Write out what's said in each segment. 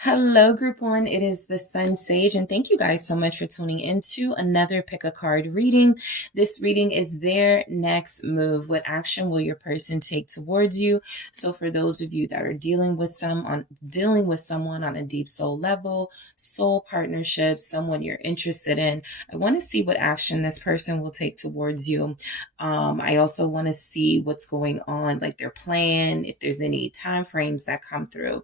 Hello, Group One. It is the Sun Sage, and thank you guys so much for tuning into another Pick a Card reading. This reading is their next move. What action will your person take towards you? So, for those of you that are dealing with someone on a deep soul level, soul partnership, someone you're interested in, I want to see what action this person will take towards you. I also want to see what's going on, like their plan, if there's any time frames that come through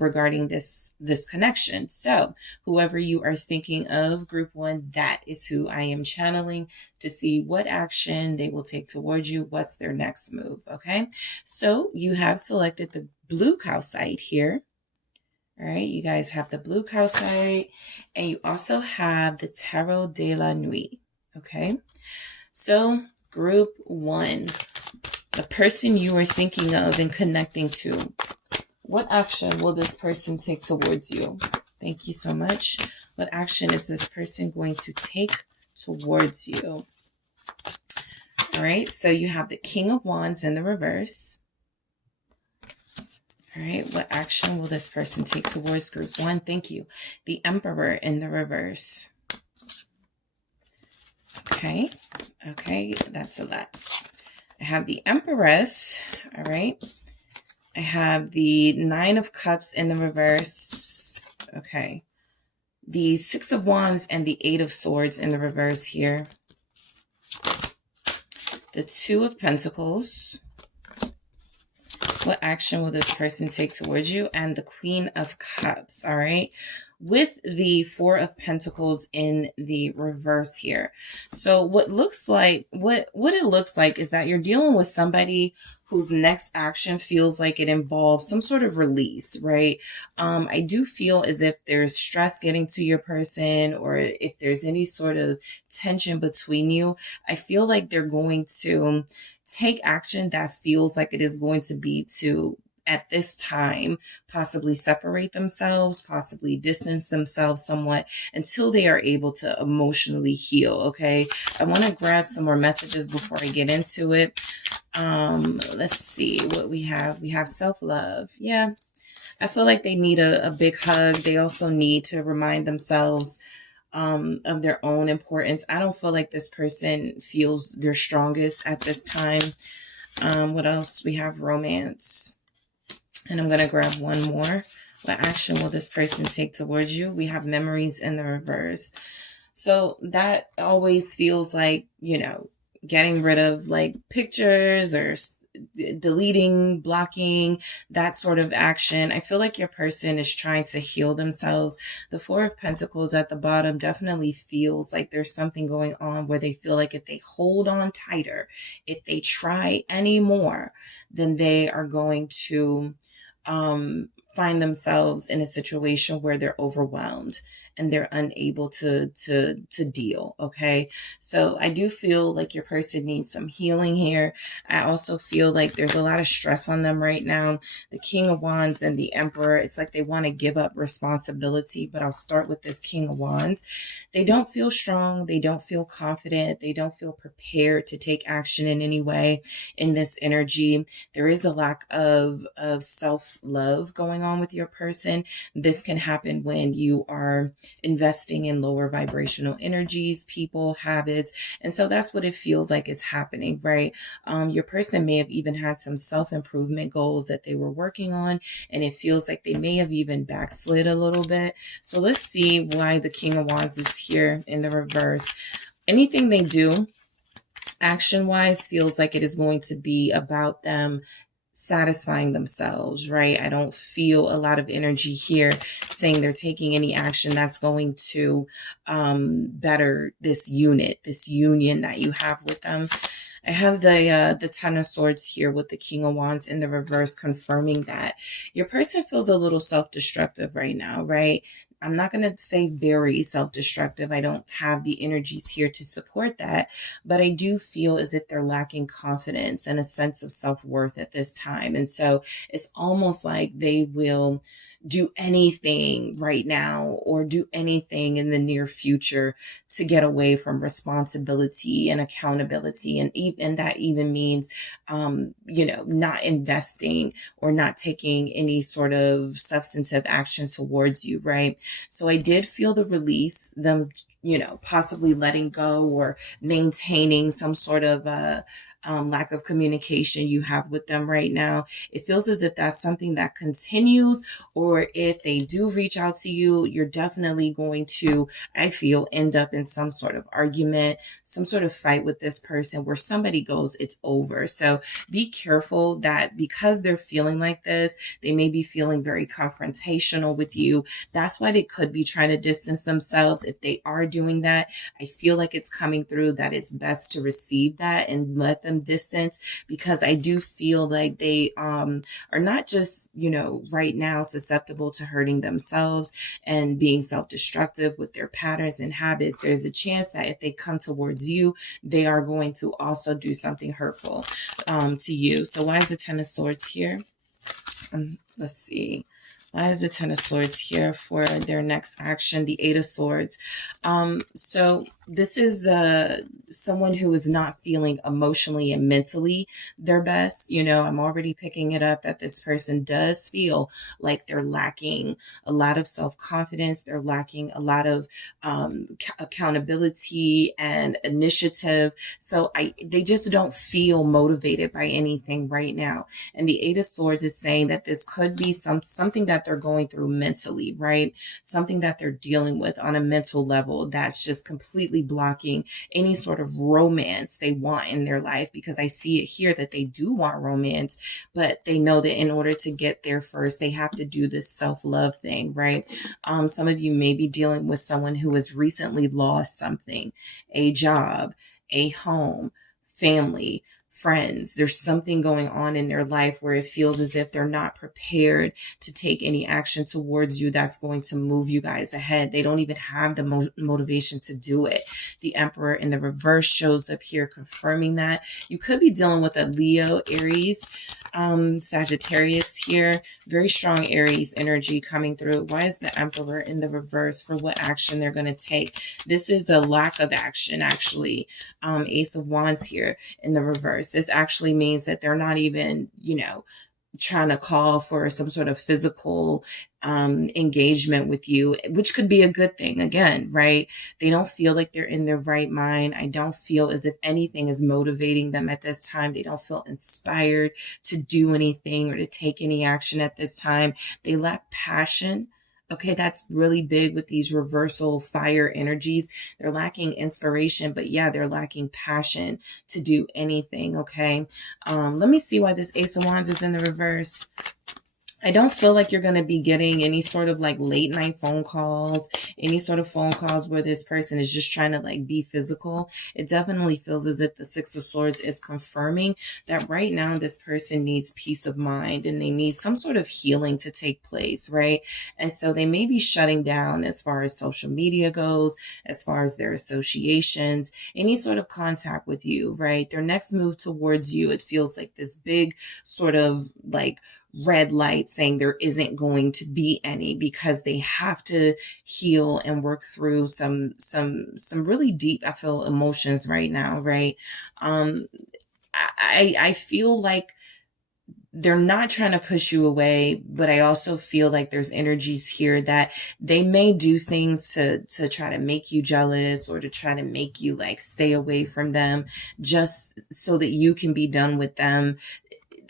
regarding this connection. So whoever you are thinking of, Group One, that is who I am channeling to see what action they will take towards you. What's their next move? Okay, so you have selected the blue calcite here. All right, you guys have the blue calcite, and you also have the Tarot de la Nuit. Okay, so Group One, the person you are thinking of and connecting to, what action will this person take towards you? Thank you so much. What action is this person going to take towards you? All right, so you have the King of Wands in the reverse. All right, what action will this person take towards Group One? Thank you. The Emperor in the reverse. Okay, that's a lot. I have the Empress, all right. I have the Nine of Cups in the reverse. Okay. The Six of Wands and the Eight of Swords in the reverse here. The Two of Pentacles. What action will this person take towards you? And the Queen of Cups, all right? With the Four of Pentacles in the reverse here. So what it looks like is that you're dealing with somebody whose next action feels like it involves some sort of release, right? I do feel as if there's stress getting to your person, or if there's any sort of tension between you. I feel like they're going to take action that feels like it is going to be to, at this time, possibly separate themselves, possibly distance themselves somewhat until they are able to emotionally heal, okay? I want to grab some more messages before I get into it. Let's see what we have. We have self-love. Yeah, I feel like they need a big hug. They also need to remind themselves of their own importance. I don't feel like this person feels their strongest at this time. What else? We have romance. And I'm going to grab one more. What action will this person take towards you? We have memories in the reverse. So that always feels like, getting rid of like pictures or deleting, blocking, that sort of action. I feel like your person is trying to heal themselves. The Four of Pentacles at the bottom definitely feels like there's something going on where they feel like if they hold on tighter, if they try any more, then they are going to find themselves in a situation where they're overwhelmed and they're unable to deal. Okay. So I do feel like your person needs some healing here. I also feel like there's a lot of stress on them right now. The King of Wands and the Emperor, it's like they want to give up responsibility, but I'll start with this King of Wands. They don't feel strong. They don't feel confident. They don't feel prepared to take action in any way in this energy. There is a lack of self-love going on with your person. This can happen when you are investing in lower vibrational energies, people, habits. And so that's what it feels like is happening, right? Your person may have even had some self-improvement goals that they were working on, and it feels like they may have even backslid a little bit. So let's see why the King of Wands is here in the reverse. Anything they do action-wise feels like it is going to be about them satisfying themselves, right? I don't feel a lot of energy here saying they're taking any action that's going to better this union that you have with them. I have the Ten of Swords here with the King of Wands in the reverse, confirming that your person feels a little self-destructive right now, right? I'm not going to say very self-destructive. I don't have the energies here to support that, but I do feel as if they're lacking confidence and a sense of self-worth at this time. And so it's almost like they will do anything right now or do anything in the near future to get away from responsibility and accountability. And that even means, not investing or not taking any sort of substantive action towards you, right? So I did feel the release, them, possibly letting go or maintaining some sort of, lack of communication you have with them right now. It feels as if that's something that continues, or if they do reach out to you, you're definitely going to, I feel, end up in some sort of argument, some sort of fight with this person where somebody goes, it's over. So be careful that because they're feeling like this, they may be feeling very confrontational with you. That's why they could be trying to distance themselves. If they are doing that, I feel like it's coming through that it's best to receive that and let them distance, because I do feel like they are not just, right now susceptible to hurting themselves and being self-destructive with their patterns and habits. There's a chance that if they come towards you, they are going to also do something hurtful to you. So why is the Ten of Swords here? Let's see. Why is the Ten of Swords here for their next action? The Eight of Swords. So this is someone who is not feeling emotionally and mentally their best. I'm already picking it up that this person does feel like they're lacking a lot of self-confidence. They're lacking a lot of accountability and initiative. So they just don't feel motivated by anything right now. And the Eight of Swords is saying that this could be something that they're going through mentally, right? Something that they're dealing with on a mental level that's just completely blocking any sort of romance they want in their life, because I see it here that they do want romance, but they know that in order to get there first, they have to do this self-love thing, right? Some of you may be dealing with someone who has recently lost something, a job, a home, family, friends. There's something going on in their life where it feels as if they're not prepared to take any action towards you that's going to move you guys ahead. They don't even have the motivation to do it. The Emperor in the reverse shows up here confirming that. You could be dealing with a Leo, Aries, Sagittarius here. Very strong Aries energy coming through. Why is the Emperor in the reverse? For what action they're going to take? This is a lack of action, actually. Ace of Wands here in the reverse. This actually means that they're not even, trying to call for some sort of physical engagement with you, which could be a good thing again, right? They don't feel like they're in their right mind. I don't feel as if anything is motivating them at this time. They don't feel inspired to do anything or to take any action at this time. They lack passion. Okay, that's really big with these reversal fire energies. They're lacking inspiration, but yeah, they're lacking passion to do anything, okay? Let me see why this Ace of Wands is in the reverse. I don't feel like you're going to be getting any sort of like late night phone calls, any sort of phone calls where this person is just trying to like be physical. It definitely feels as if the Six of Swords is confirming that right now this person needs peace of mind and they need some sort of healing to take place, right? And so they may be shutting down as far as social media goes, as far as their associations, any sort of contact with you, right? Their next move towards you, it feels like this big sort of like red light saying there isn't going to be any, because they have to heal and work through some really deep, I feel, emotions right now, right? I feel like they're not trying to push you away, but I also feel like there's energies here that they may do things to try to make you jealous or to try to make you like stay away from them just so that you can be done with them.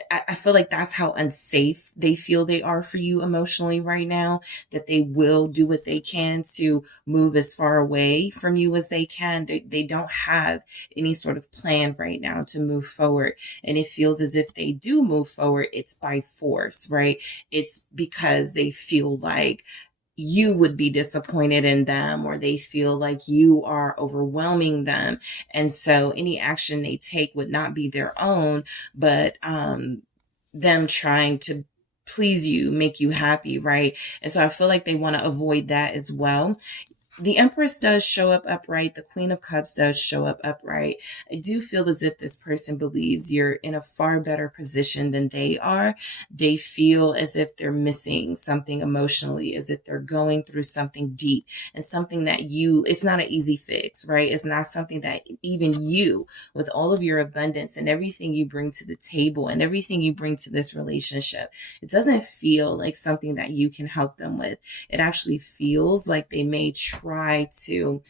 I feel like that's how unsafe they feel they are for you emotionally right now, that they will do what they can to move as far away from you as they can. They don't have any sort of plan right now to move forward. And it feels as if they do move forward, it's by force, right? It's because they feel like you would be disappointed in them, or they feel like you are overwhelming them. And so any action they take would not be their own, but them trying to please you, make you happy, right? And so I feel like they want to avoid that as well. The Empress does show up upright. The Queen of Cups does show up upright. I do feel as if this person believes you're in a far better position than they are. They feel as if they're missing something emotionally, as if they're going through something deep and something that it's not an easy fix, right? It's not something that even you, with all of your abundance and everything you bring to the table and everything you bring to this relationship, it doesn't feel like something that you can help them with. It actually feels like they may try to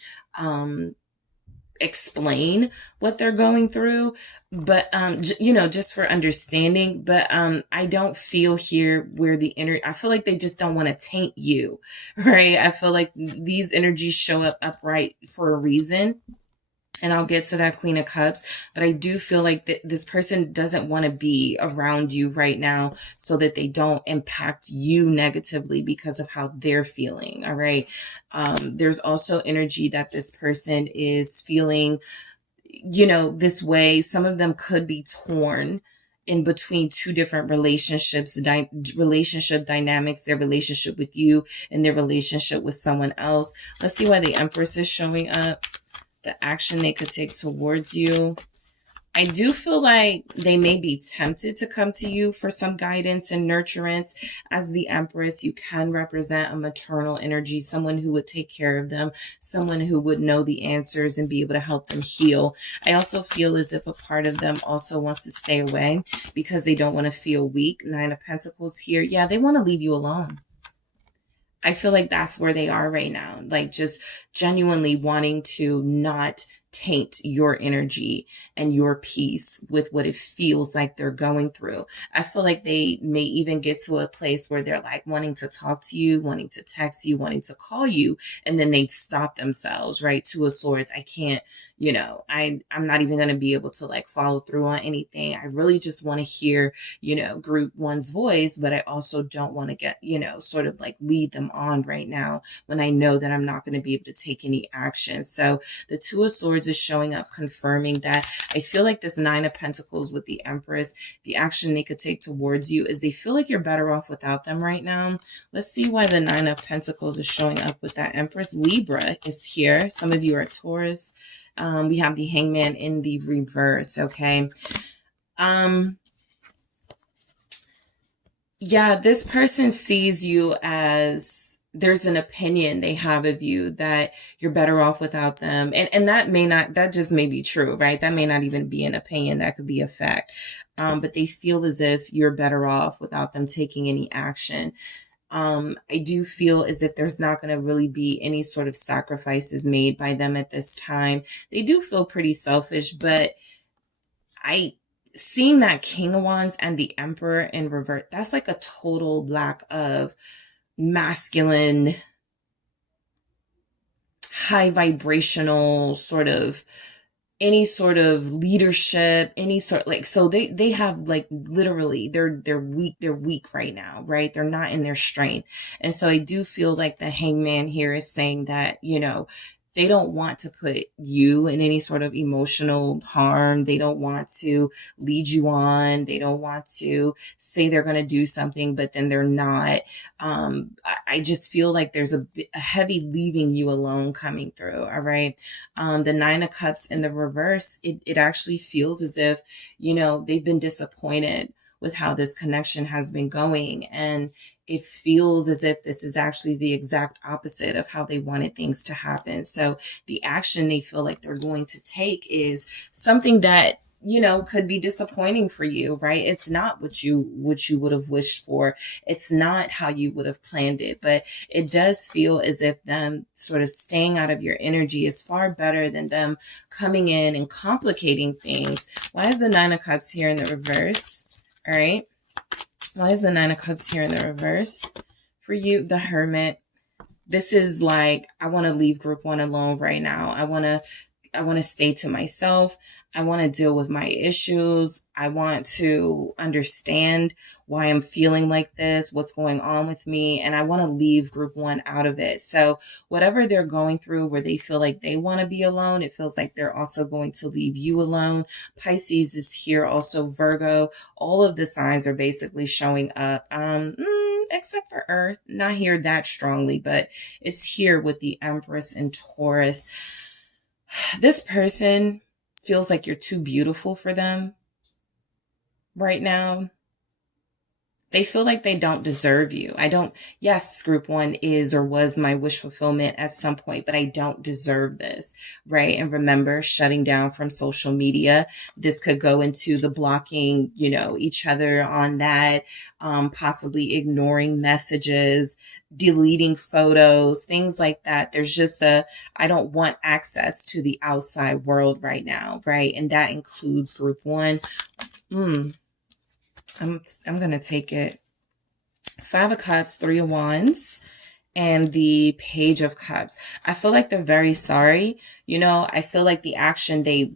explain what they're going through, but just for understanding. But I don't feel here where I feel like they just don't want to taint you, right? I feel like these energies show up upright for a reason. And I'll get to that Queen of Cups, but I do feel like this person doesn't want to be around you right now so that they don't impact you negatively because of how they're feeling. All right. There's also energy that this person is feeling, this way. Some of them could be torn in between two different relationships, relationship dynamics, their relationship with you and their relationship with someone else. Let's see why the Empress is showing up. The action they could take towards you. I do feel like they may be tempted to come to you for some guidance and nurturance. As the Empress, you can represent a maternal energy, someone who would take care of them, someone who would know the answers and be able to help them heal. I also feel as if a part of them also wants to stay away because they don't want to feel weak. Nine of Pentacles here. Yeah, they want to leave you alone. I feel like that's where they are right now. Like just genuinely wanting to not taint your energy and your peace with what it feels like they're going through. I feel like they may even get to a place where they're like wanting to talk to you, wanting to text you, wanting to call you, and then they stop themselves, right? Two of Swords. I can't, I'm not even going to be able to like follow through on anything. I really just want to hear, group one's voice, but I also don't want to get, sort of like lead them on right now when I know that I'm not going to be able to take any action. So the Two of Swords is showing up, confirming that. I feel like this Nine of Pentacles with the Empress, the action they could take towards you is they feel like you're better off without them right now. Let's see why the Nine of Pentacles is showing up with that Empress. Libra is here. Some of you are Taurus. We have the Hangman in the reverse, okay? Yeah, this person sees you as there's an opinion they have of you that you're better off without them. And that just may be true, right? That may not even be an opinion. That could be a fact. But they feel as if you're better off without them taking any action. I do feel as if there's not going to really be any sort of sacrifices made by them at this time. They do feel pretty selfish, but seeing that King of Wands and the Emperor in reverse, that's like a total lack of masculine, high vibrational sort of any sort of leadership, any sort so they have like literally they're weak right now, right? They're not in their strength. And so I do feel like the Hangman here is saying that, they don't want to put you in any sort of emotional harm. They don't want to lead you on. They don't want to say they're going to do something, but then they're not. I just feel like there's a heavy leaving you alone coming through. All right. The Nine of Cups in the reverse, it actually feels as if, they've been disappointed with how this connection has been going. And it feels as if this is actually the exact opposite of how they wanted things to happen. So the action they feel like they're going to take is something that, could be disappointing for you, right? It's not what you would have wished for. It's not how you would have planned it, but it does feel as if them sort of staying out of your energy is far better than them coming in and complicating things. Why is the Nine of Cups here in the reverse? All right. Why is the Nine of Cups here in the reverse? For you, the Hermit. This is like, I want to leave group one alone right now. I want to stay to myself. I want to deal with my issues. I want to understand why I'm feeling like this, what's going on with me, and I want to leave group one out of it. So whatever they're going through where they feel like they want to be alone, it feels like they're also going to leave you alone. Pisces is here, also Virgo. All of the signs are basically showing up. except for Earth. Not here that strongly, but it's here with the Empress and Taurus. This person feels like you're too beautiful for them right now. They feel like they don't deserve you. Yes, group one is or was my wish fulfillment at some point, but I don't deserve this, right? And remember, shutting down from social media. This could go into the blocking, each other on that, possibly ignoring messages, deleting photos, things like that. There's just I don't want access to the outside world right now, right? And that includes group one. I'm going to take it. 5 of Cups, 3 of Wands, and the Page of Cups. I feel like they're very sorry. I feel like the action they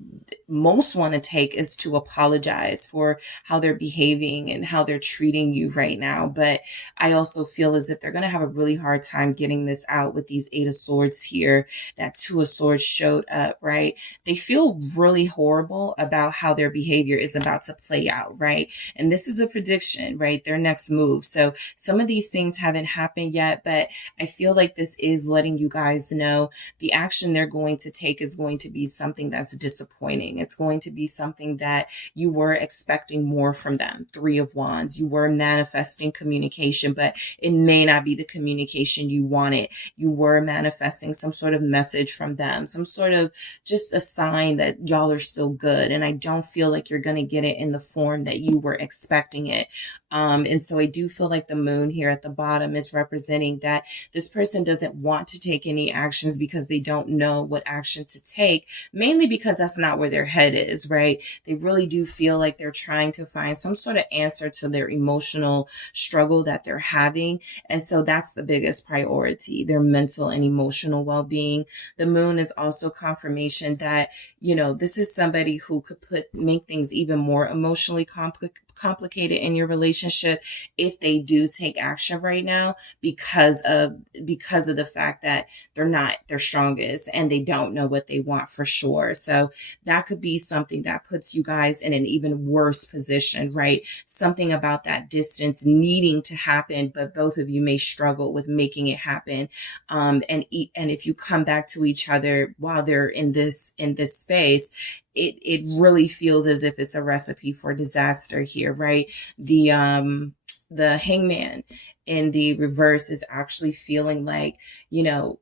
most want to take is to apologize for how they're behaving and how they're treating you right now. But I also feel as if they're going to have a really hard time getting this out with these 8 of Swords here. That 2 of Swords showed up, right? They feel really horrible about how their behavior is about to play out, right? And this is a prediction, right? Their next move. So some of these things haven't happened yet, but I feel like this is letting you guys know the action they're going to take is going to be something that's disappointing. It's going to be something that you were expecting more from them. 3 of Wands. You were manifesting communication, but it may not be the communication you wanted. You were manifesting some sort of message from them, some sort of just a sign that y'all are still good. And I don't feel like you're going to get it in the form that you were expecting it. And so I do feel like the moon here at the bottom is representing that this person doesn't want to take any actions because they don't know what action to take, mainly because that's not where their head is, right? They really do feel like they're trying to find some sort of answer to their emotional struggle that they're having. And so that's the biggest priority, their mental and emotional well-being. The moon is also confirmation that, this is somebody who could make things even more emotionally complicated in your relationship if they do take action right now because of the fact that they're not their strongest and they don't know what they want for sure. So that could be something that puts you guys in an even worse position, right? Something about that distance needing to happen, but both of you may struggle with making it happen. And if you come back to each other while they're in this space, it really feels as if it's a recipe for disaster here, right? The Hangman in the reverse is actually feeling like,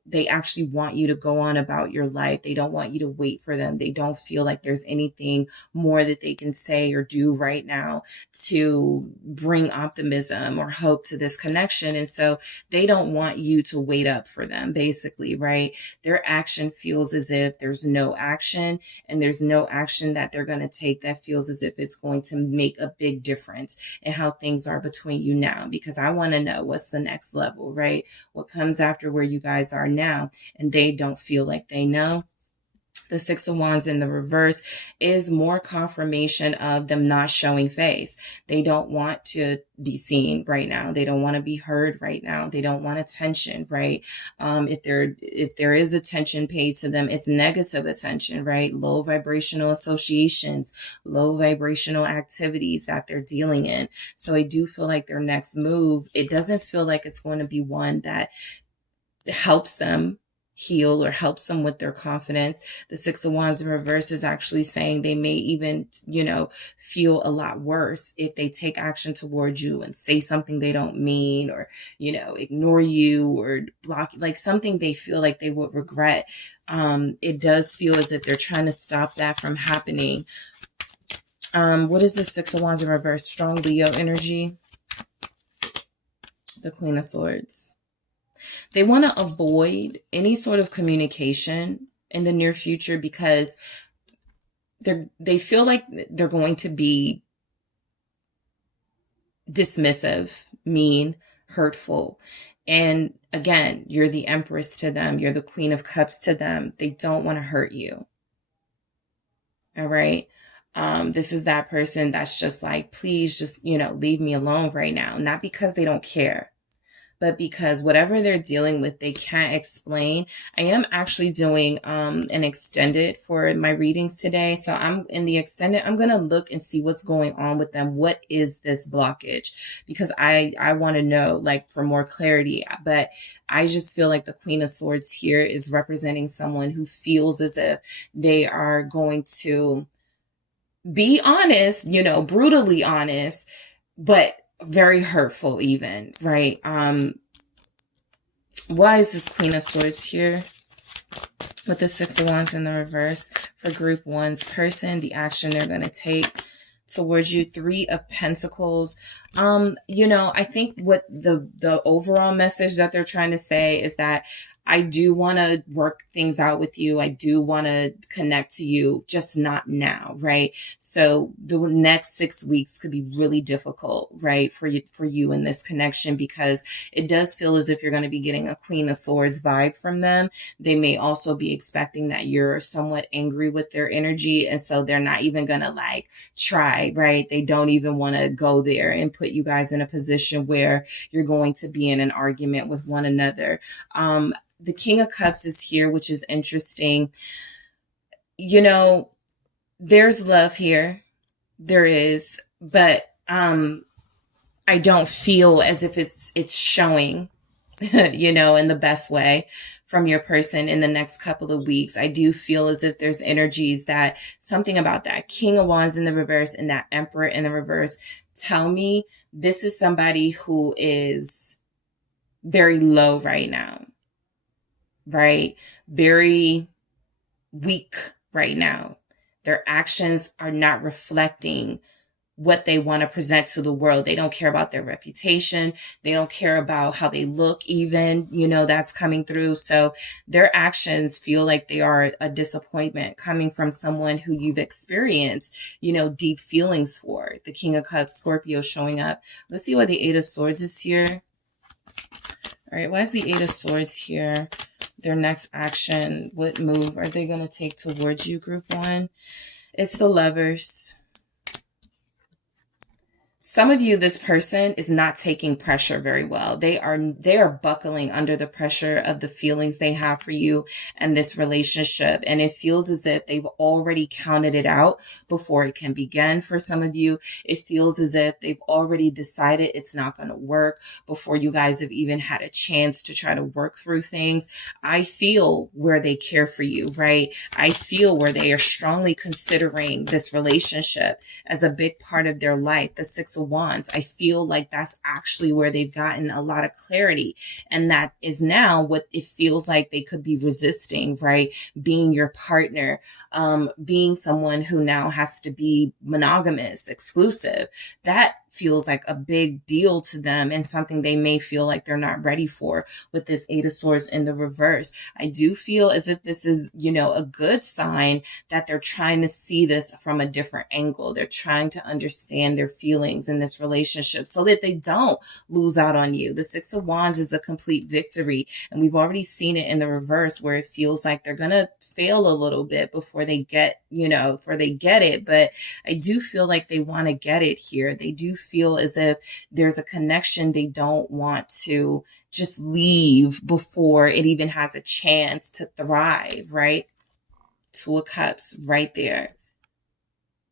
they actually want you to go on about your life. They don't want you to wait for them. They don't feel like there's anything more that they can say or do right now to bring optimism or hope to this connection. And so they don't want you to wait up for them, basically, right? Their action feels as if there's no action, and there's no action that they're going to take that feels as if it's going to make a big difference in how things are between you now, because I want to know what's the next level, right? What comes after where you guys are now, and they don't feel like they know. The 6 of Wands in the reverse is more confirmation of them not showing face. They don't want to be seen right now. They don't want to be heard right now. They don't want attention, right? If there is attention paid to them, it's negative attention, right? Low vibrational associations, low vibrational activities that they're dealing in. So I do feel like their next move, it doesn't feel like it's going to be one that helps them heal or helps them with their confidence. The 6 of Wands in reverse is actually saying they may even, feel a lot worse if they take action towards you and say something they don't mean, or, ignore you or block, like something they feel like they would regret. It does feel as if they're trying to stop that from happening. What is the 6 of Wands in reverse? Strong Leo energy. The Queen of Swords. They want to avoid any sort of communication in the near future because they feel like they're going to be dismissive, mean, hurtful. And again, you're the Empress to them. You're the Queen of Cups to them. They don't want to hurt you. All right. This is that person that's just like, please just, leave me alone right now. Not because they don't care, but because whatever they're dealing with, they can't explain. I am actually doing an extended for my readings today. So I'm in the extended, I'm going to look and see what's going on with them. What is this blockage? Because I want to know, like, for more clarity. But I just feel like the Queen of Swords here is representing someone who feels as if they are going to be honest, you know, brutally honest, but very hurtful even, right? Why is this Queen of Swords here with the Six of Wands in the reverse for group one's person, the action they're going to take towards you? Three of Pentacles. You know, I think what the overall message that they're trying to say is that I do want to work things out with you. I do want to connect to you, just not now, right? So the next 6 weeks could be really difficult, right, for you in this connection, because it does feel as if you're going to be getting a Queen of Swords vibe from them. They may also be expecting that you're somewhat angry with their energy, and so they're not even going to like try, right? They don't even want to go there and put you guys in a position where you're going to be in an argument with one another. The King of Cups is here, which is interesting. You know, there's love here. There is, but I don't feel as if it's showing, you know, in the best way from your person in the next couple of weeks. I do feel as if there's energies that something about that King of Wands in the reverse and that Emperor in the reverse tell me this is somebody who is very low right now. Right? Very weak right now. Their actions are not reflecting what they want to present to the world. They don't care about their reputation. They don't care about how they look even, you know, that's coming through. So their actions feel like they are a disappointment coming from someone who you've experienced, you know, deep feelings for. The King of Cups, Scorpio showing up. Let's see why the Eight of Swords is here. All right. Why is the Eight of Swords here? Their next action, what move are they going to take towards you, group one? It's the Lovers. Some of you, this person is not taking pressure very well. They are buckling under the pressure of the feelings they have for you and this relationship. And it feels as if they've already counted it out before it can begin. For some of you, it feels as if they've already decided it's not going to work before you guys have even had a chance to try to work through things. I feel where they care for you, right? I feel where they are strongly considering this relationship as a big part of their life. The Six of Wands, I feel like that's actually where they've gotten a lot of clarity, and that is now what it feels like they could be resisting, right? Being your partner, being someone who now has to be monogamous, exclusive. That feels like a big deal to them and something they may feel like they're not ready for with this Eight of Swords in the reverse. I do feel as if this is, you know, a good sign that they're trying to see this from a different angle. They're trying to understand their feelings in this relationship so that they don't lose out on you. The Six of Wands is a complete victory, and we've already seen it in the reverse where it feels like they're going to fail a little bit before they get, you know, before they get it. But I do feel like they want to get it here. They do feel as if there's a connection they don't want to just leave before it even has a chance to thrive, right? Two of Cups right there.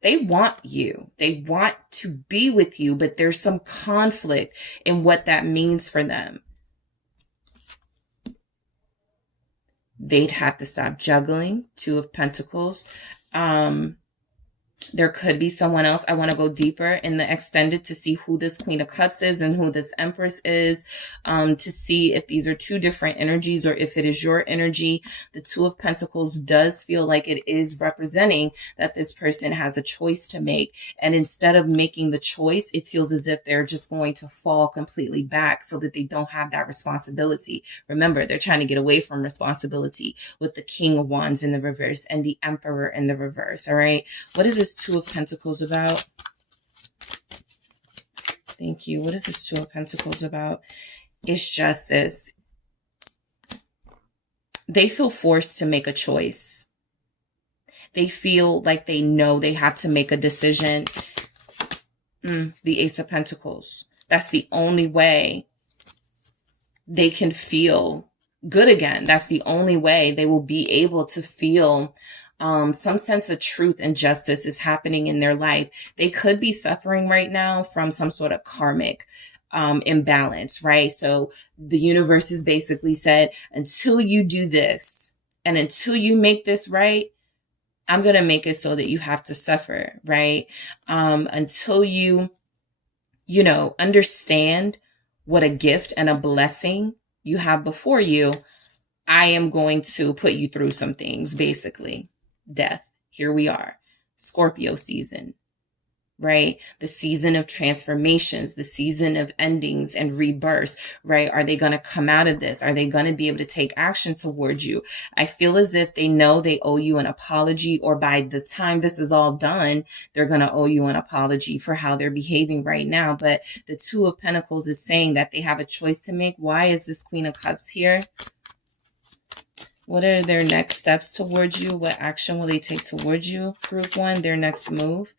They want you. They want to be with you, but there's some conflict in what that means for them. They'd have to stop juggling. Two of Pentacles. There could be someone else. I want to go deeper in the extended to see who this Queen of Cups is and who this Empress is, to see if these are two different energies or if it is your energy. The Two of Pentacles does feel like it is representing that this person has a choice to make. And instead of making the choice, it feels as if they're just going to fall completely back so that they don't have that responsibility. Remember, they're trying to get away from responsibility with the King of Wands in the reverse and the Emperor in the reverse. All right. What is this Two of Pentacles about? Thank you. What is this Two of Pentacles about? It's justice. They feel forced to make a choice. They feel like they know they have to make a decision. The Ace of Pentacles. That's the only way they can feel good again. That's the only way they will be able to feel some sense of truth and justice is happening in their life. They could be suffering right now from some sort of karmic imbalance, right? So the universe has basically said, until you do this and until you make this right, I'm going to make it so that you have to suffer, right? Until you understand what a gift and a blessing you have before you, I am going to put you through some things, basically. Death. Here we are. Scorpio season, right? The season of transformations, the season of endings and rebirths, right? Are they going to come out of this? Are they going to be able to take action towards you? I feel as if they know they owe you an apology, or by the time this is all done, they're going to owe you an apology for how they're behaving right now. But the Two of Pentacles is saying that they have a choice to make. Why is this Queen of Cups here? What are their next steps towards you? What action will they take towards you? Group 1, their next move.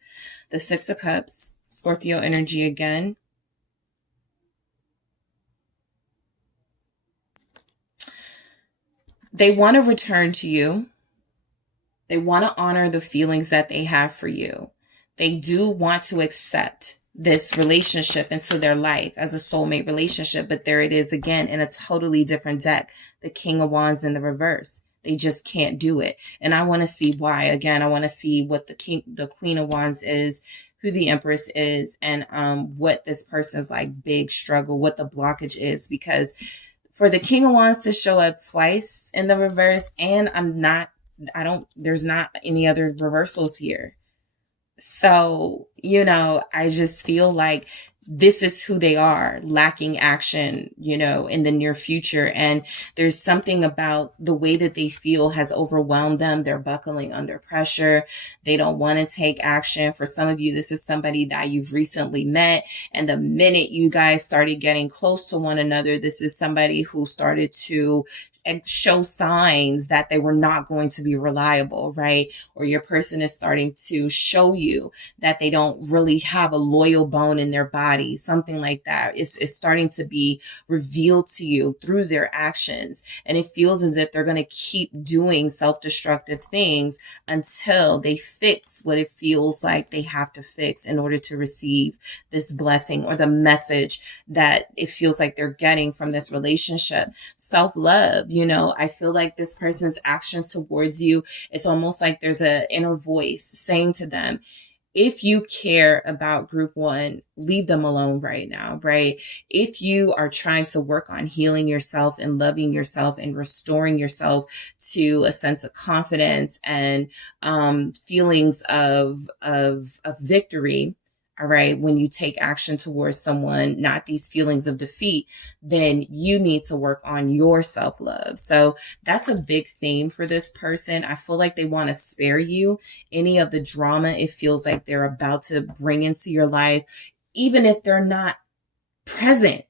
The Six of Cups, Scorpio energy again. They want to return to you. They want to honor the feelings that they have for you. They do want to accept this relationship into their life as a soulmate relationship, but there it is again in a totally different deck. The King of Wands in the reverse. They just can't do it. And I want to see why. Again, I want to see what the Queen of Wands is, who the Empress is, and what this person's like big struggle, what the blockage is. Because for the King of Wands to show up twice in the reverse, and there's not any other reversals here. So, I just feel like this is who they are, lacking action, in the near future. And there's something about the way that they feel has overwhelmed them. They're buckling under pressure. They don't want to take action. For some of you, this is somebody that you've recently met. And the minute you guys started getting close to one another, this is somebody who started to show signs that they were not going to be reliable, right? Or your person is starting to show you that they don't really have a loyal bone in their body, something like that. It's starting to be revealed to you through their actions. And it feels as if they're going to keep doing self-destructive things until they fix what it feels like they have to fix in order to receive this blessing or the message that it feels like they're getting from this relationship. Self-love, I feel like this person's actions towards you, it's almost like there's an inner voice saying to them, if you care about group 1, leave them alone right now, right? If you are trying to work on healing yourself and loving yourself and restoring yourself to a sense of confidence and feelings of victory, all right, when you take action towards someone, not these feelings of defeat, then you need to work on your self-love. So that's a big theme for this person. I feel like they want to spare you any of the drama it feels like they're about to bring into your life, even if they're not present.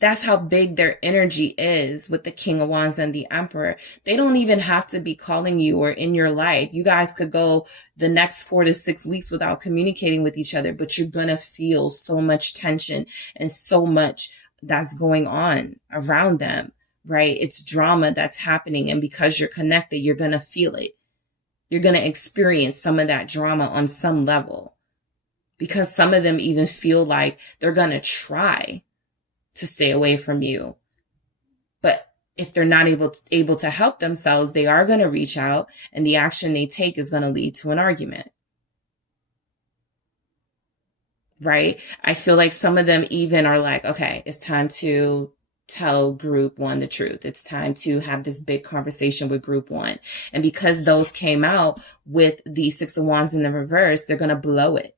That's how big their energy is with the King of Wands and the Emperor. They don't even have to be calling you or in your life. You guys could go the next 4 to 6 weeks without communicating with each other, but you're going to feel so much tension and so much that's going on around them, right? It's drama that's happening. And because you're connected, you're going to feel it. You're going to experience some of that drama on some level, because some of them even feel like they're going to try to stay away from you. But if they're not able to help themselves, they are going to reach out, and the action they take is going to lead to an argument. Right? I feel like some of them even are like, okay, it's time to tell group 1 the truth. It's time to have this big conversation with group 1. And because those came out with the Six of Wands in the reverse, they're going to blow it.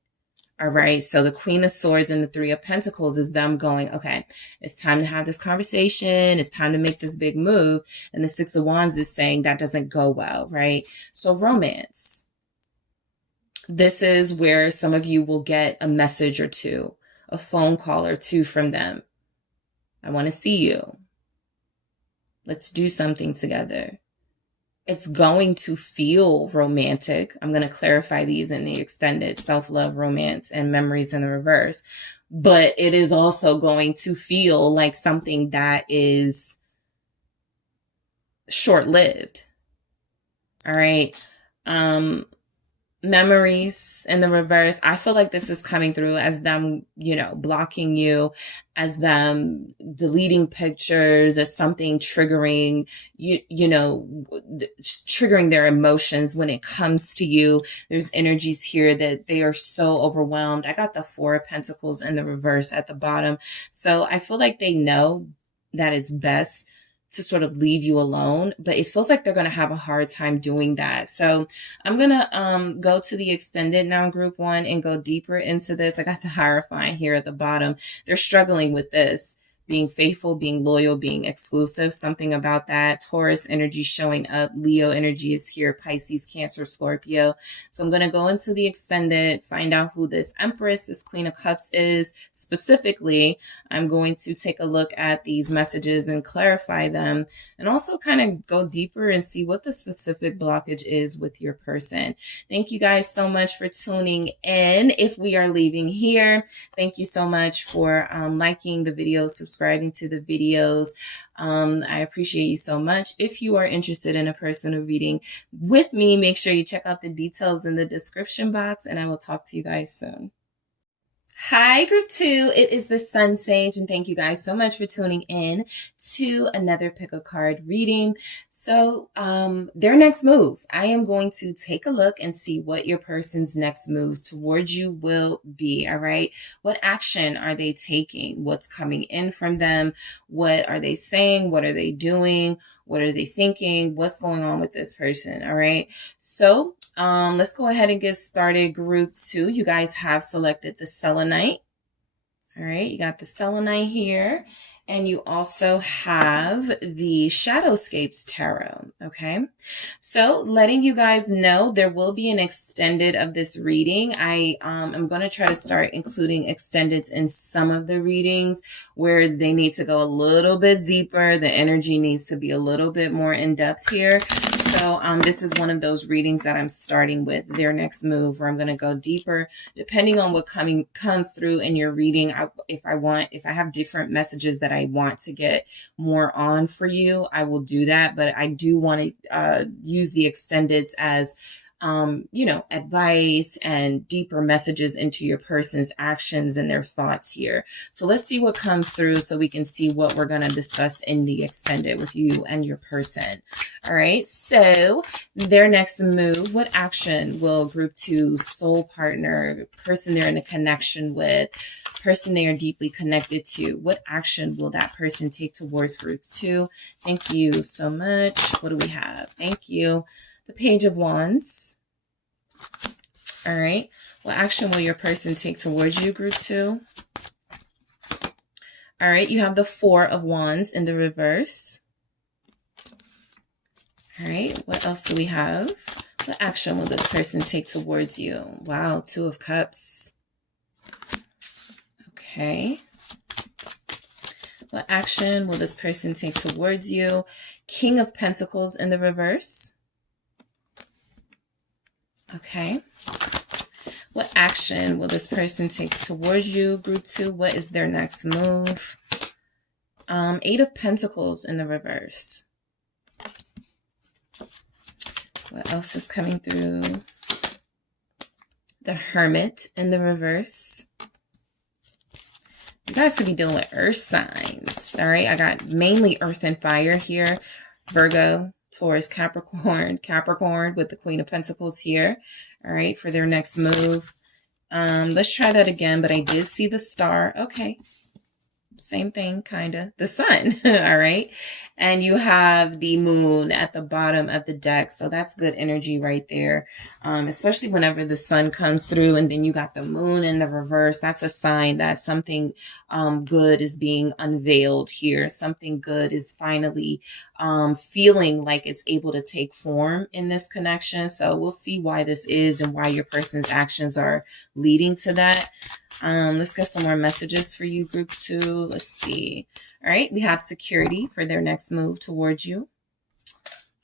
All right. So the Queen of Swords and the Three of Pentacles is them going, okay, it's time to have this conversation. It's time to make this big move. And the Six of Wands is saying that doesn't go well, right? So romance. This is where some of you will get a message or two, a phone call or two from them. I want to see you. Let's do something together. it's going to feel romantic. I'm going to clarify these in the extended: self-love, romance, and memories in the reverse. But it is also going to feel like something that is short-lived. All right. Memories in the reverse. I feel like this is coming through as them, blocking you, as them deleting pictures, as something triggering triggering their emotions when it comes to you. There's energies here that they are so overwhelmed. I got the Four of Pentacles in the reverse at the bottom. So I feel like they know that it's best to sort of leave you alone, but it feels like they're going to have a hard time doing that. So I'm going to go to the extended now, group one, and go deeper into this. I got the Hierophant here at the bottom. They're struggling with this. Being faithful, being loyal, being exclusive, something about that. Taurus energy showing up. Leo energy is here. Pisces, Cancer, Scorpio. So I'm going to go into the extended, find out who this Empress, this Queen of Cups is. Specifically, I'm going to take a look at these messages and clarify them, and also kind of go deeper and see what the specific blockage is with your person. Thank you guys so much for tuning in. If we are leaving here, thank you so much for liking the video, subscribing to the videos. I appreciate you so much. If you are interested in a personal reading with me, make sure you check out the details in the description box, and I will talk to you guys soon. Hi, group two. It is the SunSage, and thank you guys so much for tuning in to another pick a card reading. So, their next move, I am going to take a look and see what your person's next moves towards you will be. All right. What action are they taking? What's coming in from them? What are they saying? What are they doing? What are they thinking? What's going on with this person? All right. So, let's go ahead and get started. Group two, you guys have selected the Selenite. All right, you got the Selenite here, and you also have the Shadowscapes Tarot. Okay, so letting you guys know there will be an extended of this reading. I am going to try to start including extendeds in some of the readings where they need to go a little bit deeper. The energy needs to be a little bit more in depth here. So this is one of those readings that I'm starting with, their next move, where I'm going to go deeper depending on what comes through in your reading. If I have different messages that I want to get more on for you, I will do that. But I do want to use the extendeds as advice and deeper messages into your person's actions and their thoughts here. So let's see what comes through so we can see what we're going to discuss in the extended with you and your person. All right. So their next move, what action will group two soul partner, person they're in a connection with, person they are deeply connected to, what action will that person take towards group two? Thank you so much. What do we have? Thank you. The Page of Wands. All right. What action will your person take towards you, group two? All right. You have the Four of Wands in the reverse. All right. What else do we have? What action will this person take towards you? Wow. Two of Cups. Okay. What action will this person take towards you? King of Pentacles in the reverse. Okay. What action will this person take towards you, group two? What is their next move? Eight of Pentacles in the reverse. What else is coming through? The Hermit in the reverse. You guys could be dealing with earth signs. All right. I got mainly earth and fire here. Virgo, Taurus, Capricorn with the Queen of Pentacles here. All right, for their next move. Let's try that again, but I did see the star. Okay. Same thing, kind of. The sun. All right. And you have the moon at the bottom of the deck. So that's good energy right there. Especially whenever the sun comes through and then you got the moon in the reverse. That's a sign that something good is being unveiled here. Something good is finally feeling like it's able to take form in this connection. So we'll see why this is and why your person's actions are leading to that. Let's get some more messages for you, group two. Let's see. All right, we have security for their next move towards you.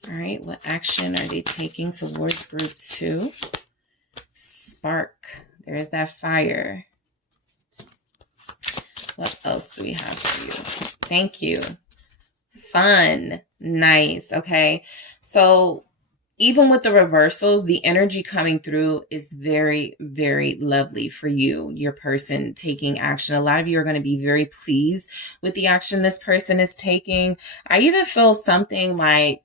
All right, what action are they taking towards group 2? Spark. There is that fire. What else do we have for you? Thank you. Fun. Nice. Okay. So even with the reversals, the energy coming through is very, very lovely for you, your person taking action. A lot of you are going to be very pleased with the action this person is taking. I even feel something like,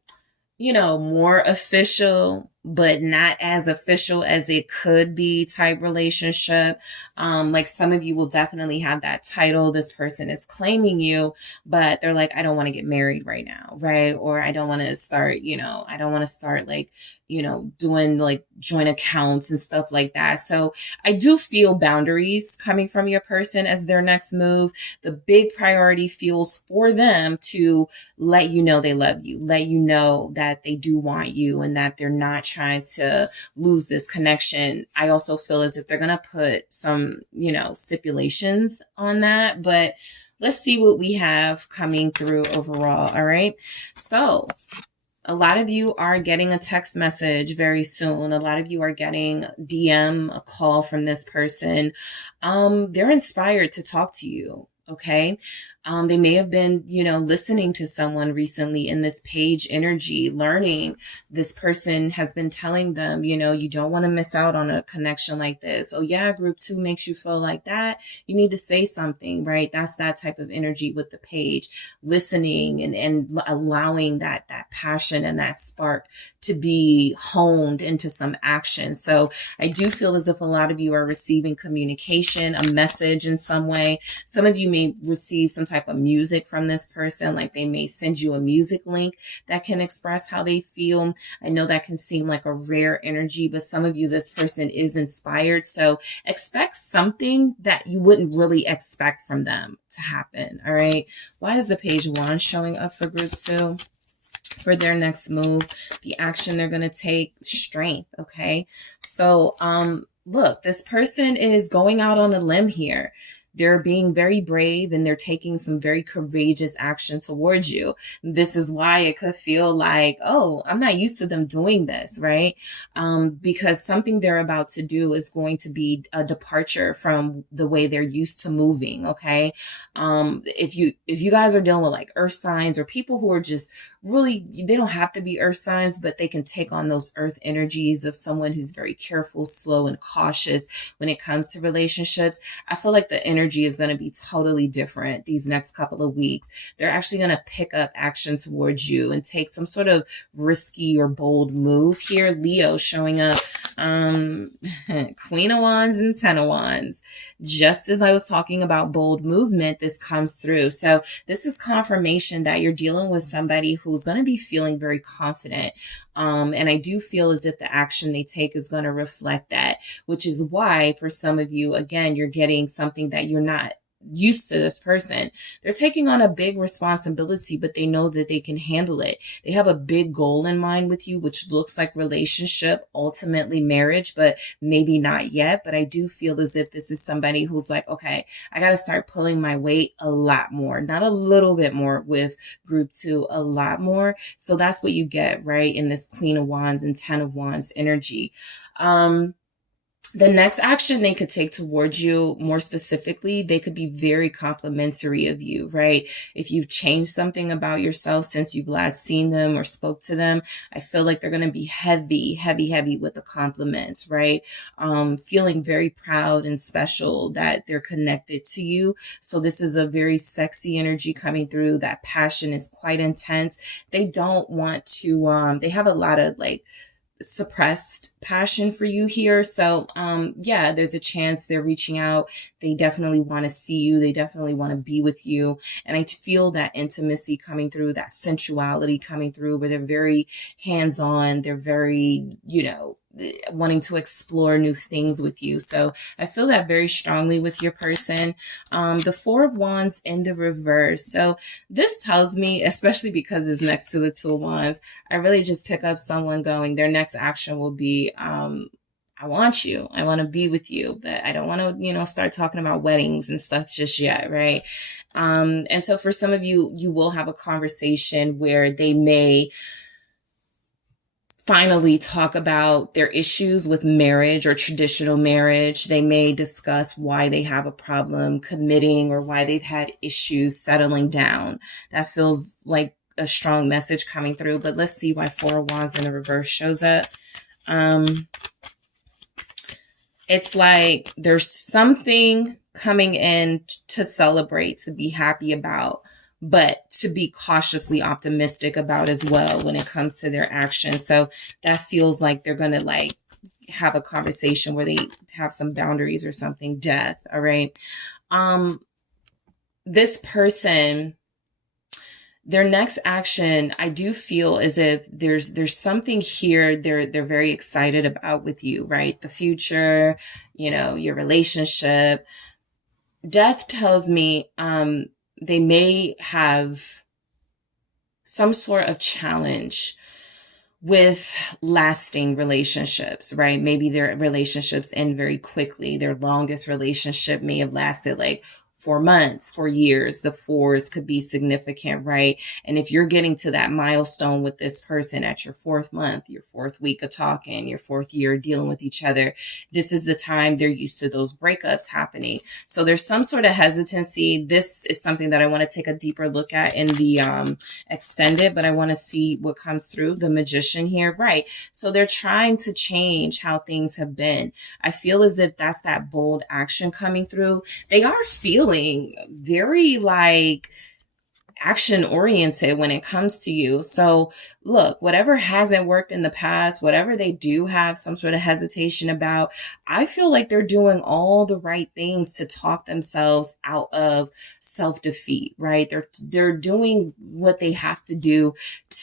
you know, more official, but not as official as it could be type relationship. Like some of you will definitely have that title. This person is claiming you, but they're like, I don't want to get married right now, right? Or I don't want to start, I don't want to start like, doing like joint accounts and stuff like that. So I do feel boundaries coming from your person as their next move. The big priority feels for them to let you know they love you, let you know that they do want you and that they're not trying to lose this connection. I also feel as if they're going to put some, stipulations on that, but let's see what we have coming through overall. All right. So a lot of you are getting a text message very soon. A lot of you are getting a call from this person. They're inspired to talk to you. Okay. They may have been, listening to someone recently in this page energy, learning. This person has been telling them, you don't want to miss out on a connection like this. Oh yeah, group 2 makes you feel like that. You need to say something, right? That's that type of energy with the page, listening and allowing that passion and that spark to be honed into some action. So I do feel as if a lot of you are receiving communication, a message in some way. Some of you may receive some type of music from this person, like they may send you a music link that can express how they feel. I know that can seem like a rare energy, but some of you, this person is inspired. So expect something that you wouldn't really expect from them to happen. All right. Why is the Page of Wands showing up for group 2? For their next move, the action they're going to take, strength. Okay. So, look, this person is going out on a limb here. They're being very brave and they're taking some very courageous action towards you. This is why it could feel like, oh, I'm not used to them doing this, right? Because something they're about to do is going to be a departure from the way they're used to moving. Okay. If you guys are dealing with like earth signs or people who are just really, they don't have to be earth signs, but they can take on those earth energies of someone who's very careful, slow, and cautious when it comes to relationships. I feel like the energy is going to be totally different these next couple of weeks. They're actually going to pick up action towards you and take some sort of risky or bold move here. Leo showing up. Queen of Wands and 10 of Wands. Just as I was talking about bold movement, this comes through. So this is confirmation that you're dealing with somebody who's going to be feeling very confident. And I do feel as if the action they take is going to reflect that, which is why for some of you, again, you're getting something that you're not used to. This person, they're taking on a big responsibility, but they know that they can handle it. They have a big goal in mind with you, which looks like relationship, ultimately marriage, but maybe not yet. But I do feel as if this is somebody who's like, okay, I got to start pulling my weight a lot more, not a little bit more with group 2, a lot more. So that's what you get, right? In this Queen of Wands and 10 of Wands energy. The next action they could take towards you, more specifically, they could be very complimentary of you, right? If you've changed something about yourself since you've last seen them or spoke to them, I feel like they're going to be heavy with the compliments, right? Feeling very proud and special that they're connected to you. So this is a very sexy energy coming through. That passion is quite intense. They don't want to, they have a lot of like suppressed passion for you here. So yeah, there's a chance they're reaching out. They definitely want to see you. They definitely want to be with you. And I feel that intimacy coming through, that sensuality coming through, where they're very hands-on. They're very, wanting to explore new things with you. So I feel that very strongly with your person. The 4 of Wands in the reverse. So this tells me, especially because it's next to the 2 of Wands, I really just pick up someone going, their next action will be, I want you. I want to be with you, but I don't want to, start talking about weddings and stuff just yet. Right. And so for some of you, you will have a conversation where they may finally talk about their issues with marriage or traditional marriage. They may discuss why they have a problem committing or why they've had issues settling down. That feels like a strong message coming through, but let's see why Four of Wands in the reverse shows up. It's like there's something coming in to celebrate, to be happy about, but to be cautiously optimistic about as well when it comes to their actions. So that feels like they're going to like have a conversation where they have some boundaries or something. Death. All right. This person, their next action, I do feel as if there's something here they're very excited about with you, right? The future, you know, your relationship. Death tells me they may have some sort of challenge with lasting relationships, right? Maybe their relationships end very quickly. Their longest relationship may have lasted like 4 months, 4 years. The fours could be significant, right? And if you're getting to that milestone with this person at your 4th month, your 4th week of talking, your 4th year dealing with each other, this is the time they're used to those breakups happening. So there's some sort of hesitancy. This is something that I want to take a deeper look at in the extended, but I want to see what comes through. The Magician here, right? So they're trying to change how things have been. I feel as if that's that bold action coming through. They are feeling very like action oriented when it comes to you. So look, whatever hasn't worked in the past, whatever they do have some sort of hesitation about, I feel like they're doing all the right things to talk themselves out of self-defeat, right? They're doing what they have to do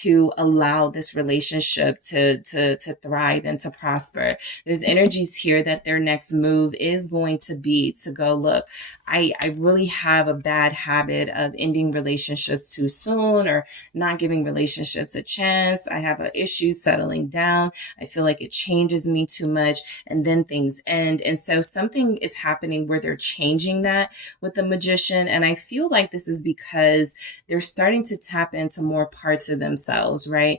to allow this relationship to thrive and to prosper. There's energies here that their next move is going to be to go, look, I really have a bad habit of ending relationships too soon or not giving relationships a chance. I have an issue settling down. I feel like it changes me too much and then things end. And so something is happening where they're changing that with the Magician. And I feel like this is because they're starting to tap into more parts of themselves, right?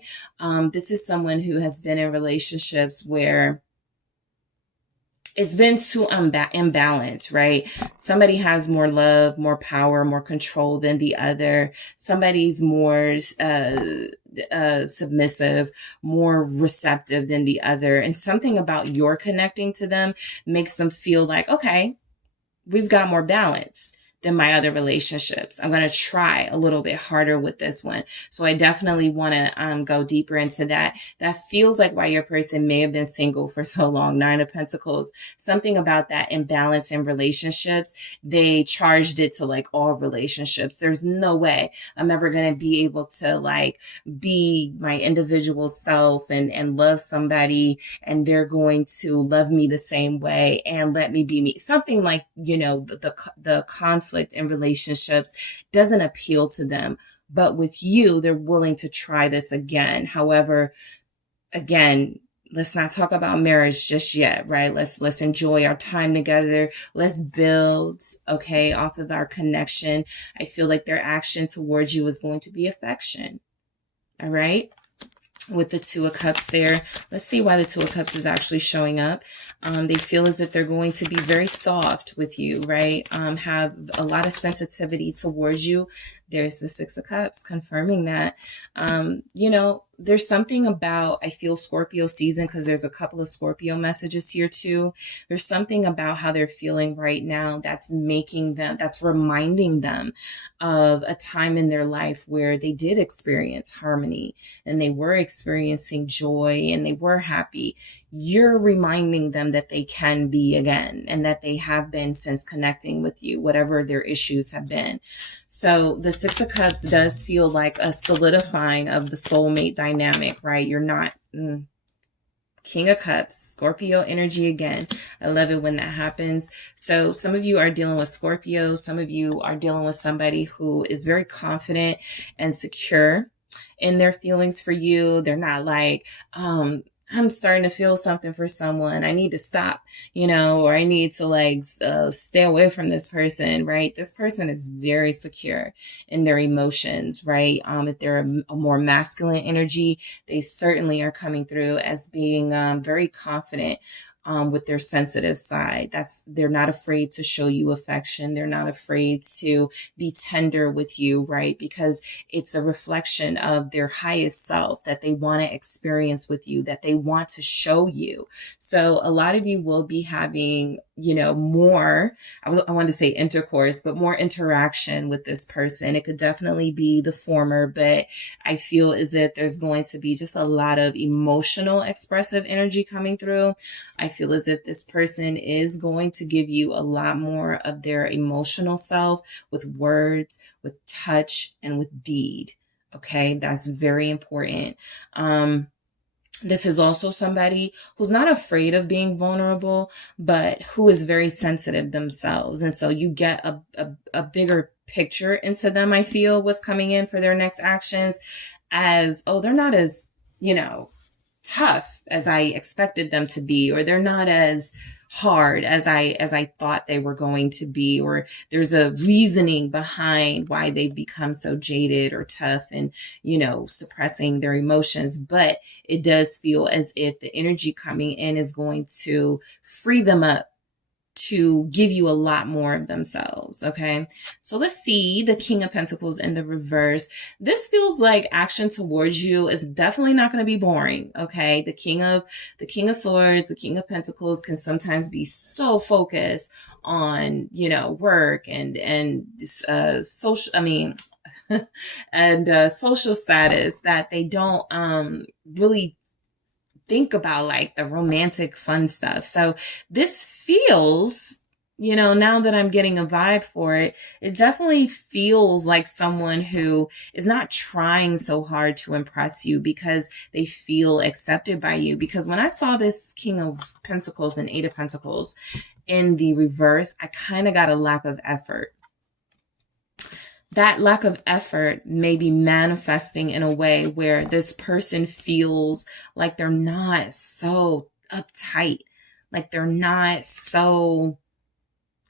This is someone who has been in relationships where it's been too imbalanced, right? Somebody has more love, more power, more control than the other. Somebody's more submissive, more receptive than the other. And something about your connecting to them makes them feel like, okay, we've got more balance than my other relationships. I'm going to try a little bit harder with this one. So I definitely want to go deeper into that. That feels like why your person may have been single for so long. 9 of Pentacles, something about that imbalance in relationships. They charged it to like all relationships. There's no way I'm ever going to be able to like be my individual self and love somebody and they're going to love me the same way and let me be me. Something like, you know, the conflict in relationships doesn't appeal to them. But with you, they're willing to try this again. However, again, let's not talk about marriage just yet, right? Let's enjoy our time together. Let's build, okay, off of our connection. I feel like their action towards you is going to be affection. All right. With the 2 of Cups there. Let's see why the 2 of Cups is actually showing up. They feel as if they're going to be very soft with you, right? Have a lot of sensitivity towards you. There's the 6 of Cups confirming that. You know, there's something about, I feel Scorpio season, because there's a couple of Scorpio messages here too. There's something about how they're feeling right now that's making them, that's reminding them of a time in their life where they did experience harmony and they were experiencing joy and they were happy. You're reminding them that they can be again and that they have been since connecting with you, whatever their issues have been. So the 6 of Cups does feel like a solidifying of the soulmate dynamic, right? You're not King of Cups, Scorpio energy again. I love it when that happens. So some of you are dealing with Scorpio. Some of you are dealing with somebody who is very confident and secure in their feelings for you. They're not like, I'm starting to feel something for someone. I need to stop, or I need to stay away from this person, right? This person is very secure in their emotions, right? If they're a more masculine energy, they certainly are coming through as being very confident. With their sensitive side. They're not afraid to show you affection. They're not afraid to be tender with you, right? Because it's a reflection of their highest self that they want to experience with you, that they want to show you. So a lot of you will be having, more, I want to say intercourse, but more interaction with this person. It could definitely be the former, but I feel as if there's going to be just a lot of emotional expressive energy coming through. I feel as if this person is going to give you a lot more of their emotional self with words, with touch, and with deed. Okay, that's very important. This is also somebody who's not afraid of being vulnerable, but who is very sensitive themselves. And so you get a bigger picture into them, I feel, what's coming in for their next actions as, oh, they're not as, tough as I expected them to be, or they're not as hard as I thought they were going to be, or there's a reasoning behind why they become so jaded or tough and, suppressing their emotions. But it does feel as if the energy coming in is going to free them up to give you a lot more of themselves. Okay. So let's see the King of Pentacles in the reverse. This feels like action towards you is definitely not going to be boring. Okay. The King of Swords, the King of Pentacles can sometimes be so focused on, work and social, and social status that they don't really think about like the romantic fun stuff. So this feels, now that I'm getting a vibe for it, it definitely feels like someone who is not trying so hard to impress you because they feel accepted by you. Because when I saw this King of Pentacles and Eight of Pentacles in the reverse, I kind of got a lack of effort. That lack of effort may be manifesting in a way where this person feels like they're not so uptight, like they're not so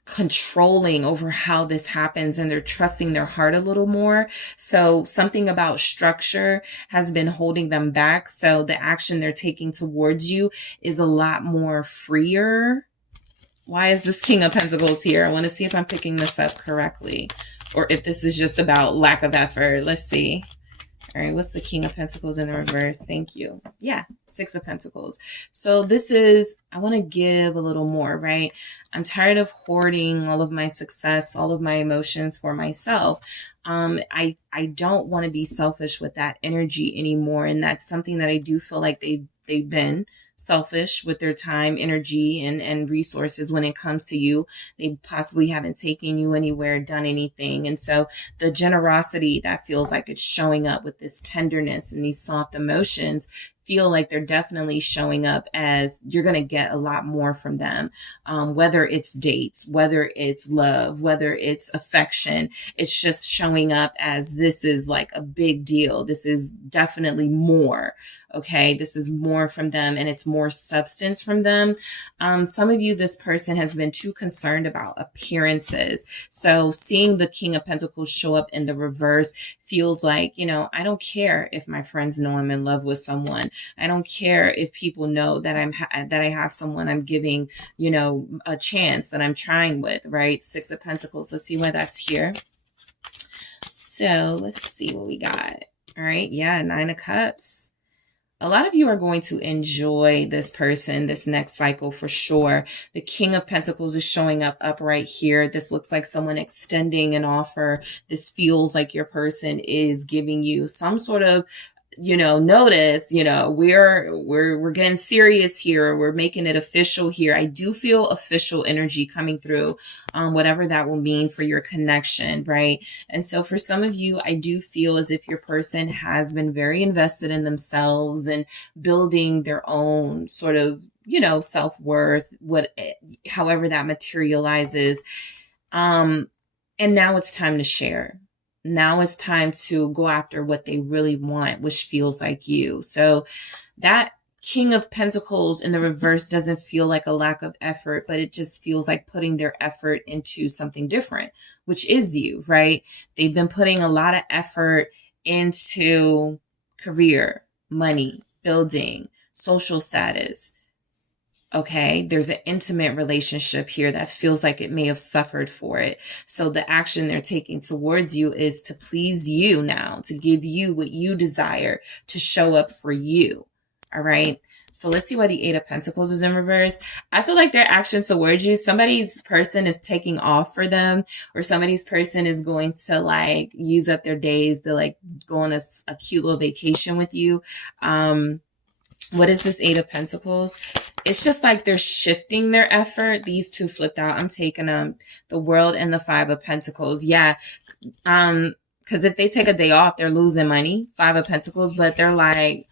controlling over how this happens, and they're trusting their heart a little more. So something about structure has been holding them back. So the action they're taking towards you is a lot more freer. Why is this King of Pentacles here? I want to see if I'm picking this up correctly, or if this is just about lack of effort. Let's see. All right, what's the King of Pentacles in the reverse? Thank you. Yeah, Six of Pentacles. So this is, I want to give a little more, right? I'm tired of hoarding all of my success, all of my emotions for myself. I don't want to be selfish with that energy anymore. And that's something that I do feel like they've been selfish with their time, energy, and resources when it comes to you. They possibly haven't taken you anywhere, done anything. And so the generosity that feels like it's showing up with this tenderness and these soft emotions feel like they're definitely showing up as you're going to get a lot more from them. Whether it's dates, whether it's love, whether it's affection, it's just showing up as this is like a big deal. This is definitely more. Okay, this is more from them, and it's more substance from them. Some of you, this person has been too concerned about appearances. So seeing the King of Pentacles show up in the reverse feels like, I don't care if my friends know I'm in love with someone. I don't care if people know that that I have someone I'm giving, a chance, that I'm trying with, right? Six of Pentacles. Let's see why that's here. So let's see what we got. All right. Yeah. Nine of Cups. A lot of you are going to enjoy this person, this next cycle for sure. The King of Pentacles is showing up upright here. This looks like someone extending an offer. This feels like your person is giving you some sort of, notice, we're getting serious here. We're making it official here. I do feel official energy coming through, whatever that will mean for your connection, right? And so for some of you, I do feel as if your person has been very invested in themselves and building their own sort of, self-worth, however that materializes. And now it's time to share. Now it's time to go after what they really want, which feels like you. So that King of Pentacles in the reverse doesn't feel like a lack of effort, but it just feels like putting their effort into something different, which is you, right? They've been putting a lot of effort into career, money, building, social status. Okay, there's an intimate relationship here that feels like it may have suffered for it. So the action they're taking towards you is to please you now, to give you what you desire, to show up for you. All right. So let's see why the Eight of Pentacles is in reverse. I feel like their action towards you, somebody's person is taking off for them, or somebody's person is going to like use up their days to like go on a cute little vacation with you. What is this Eight of Pentacles? It's just like they're shifting their effort. These two flipped out. I'm taking the World and the Five of Pentacles. Yeah. Because if they take a day off, they're losing money. Five of Pentacles, but they're like,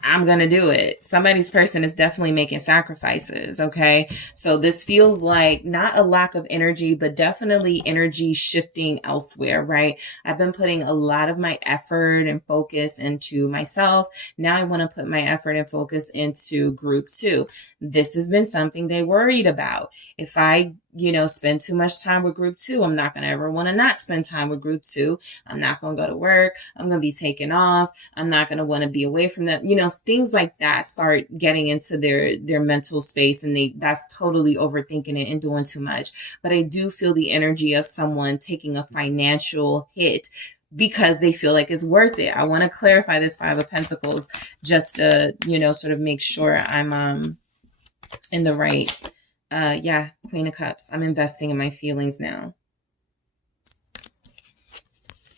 I'm going to do it. Somebody's person is definitely making sacrifices. Okay. So this feels like not a lack of energy, but definitely energy shifting elsewhere, right? I've been putting a lot of my effort and focus into myself. Now I want to put my effort and focus into group two. This has been something they worried about. If I, spend too much time with group two, I'm not going to ever want to not spend time with group two. I'm not going to go to work. I'm going to be taken off. I'm not going to want to be away from them. Things like that start getting into their mental space, and that's totally overthinking it and doing too much. But I do feel the energy of someone taking a financial hit because they feel like it's worth it. I want to clarify this Five of Pentacles just to, sort of make sure I'm in the right. Queen of Cups. I'm investing in my feelings now.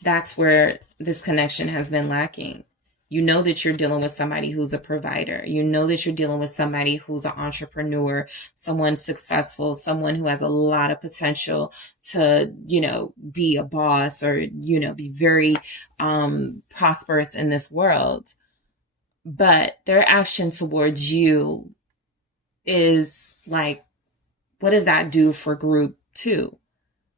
That's where this connection has been lacking. You know that you're dealing with somebody who's a provider. You know that you're dealing with somebody who's an entrepreneur, someone successful, someone who has a lot of potential to, be a boss or, be very prosperous in this world. But their action towards you is like, what does that do for group two?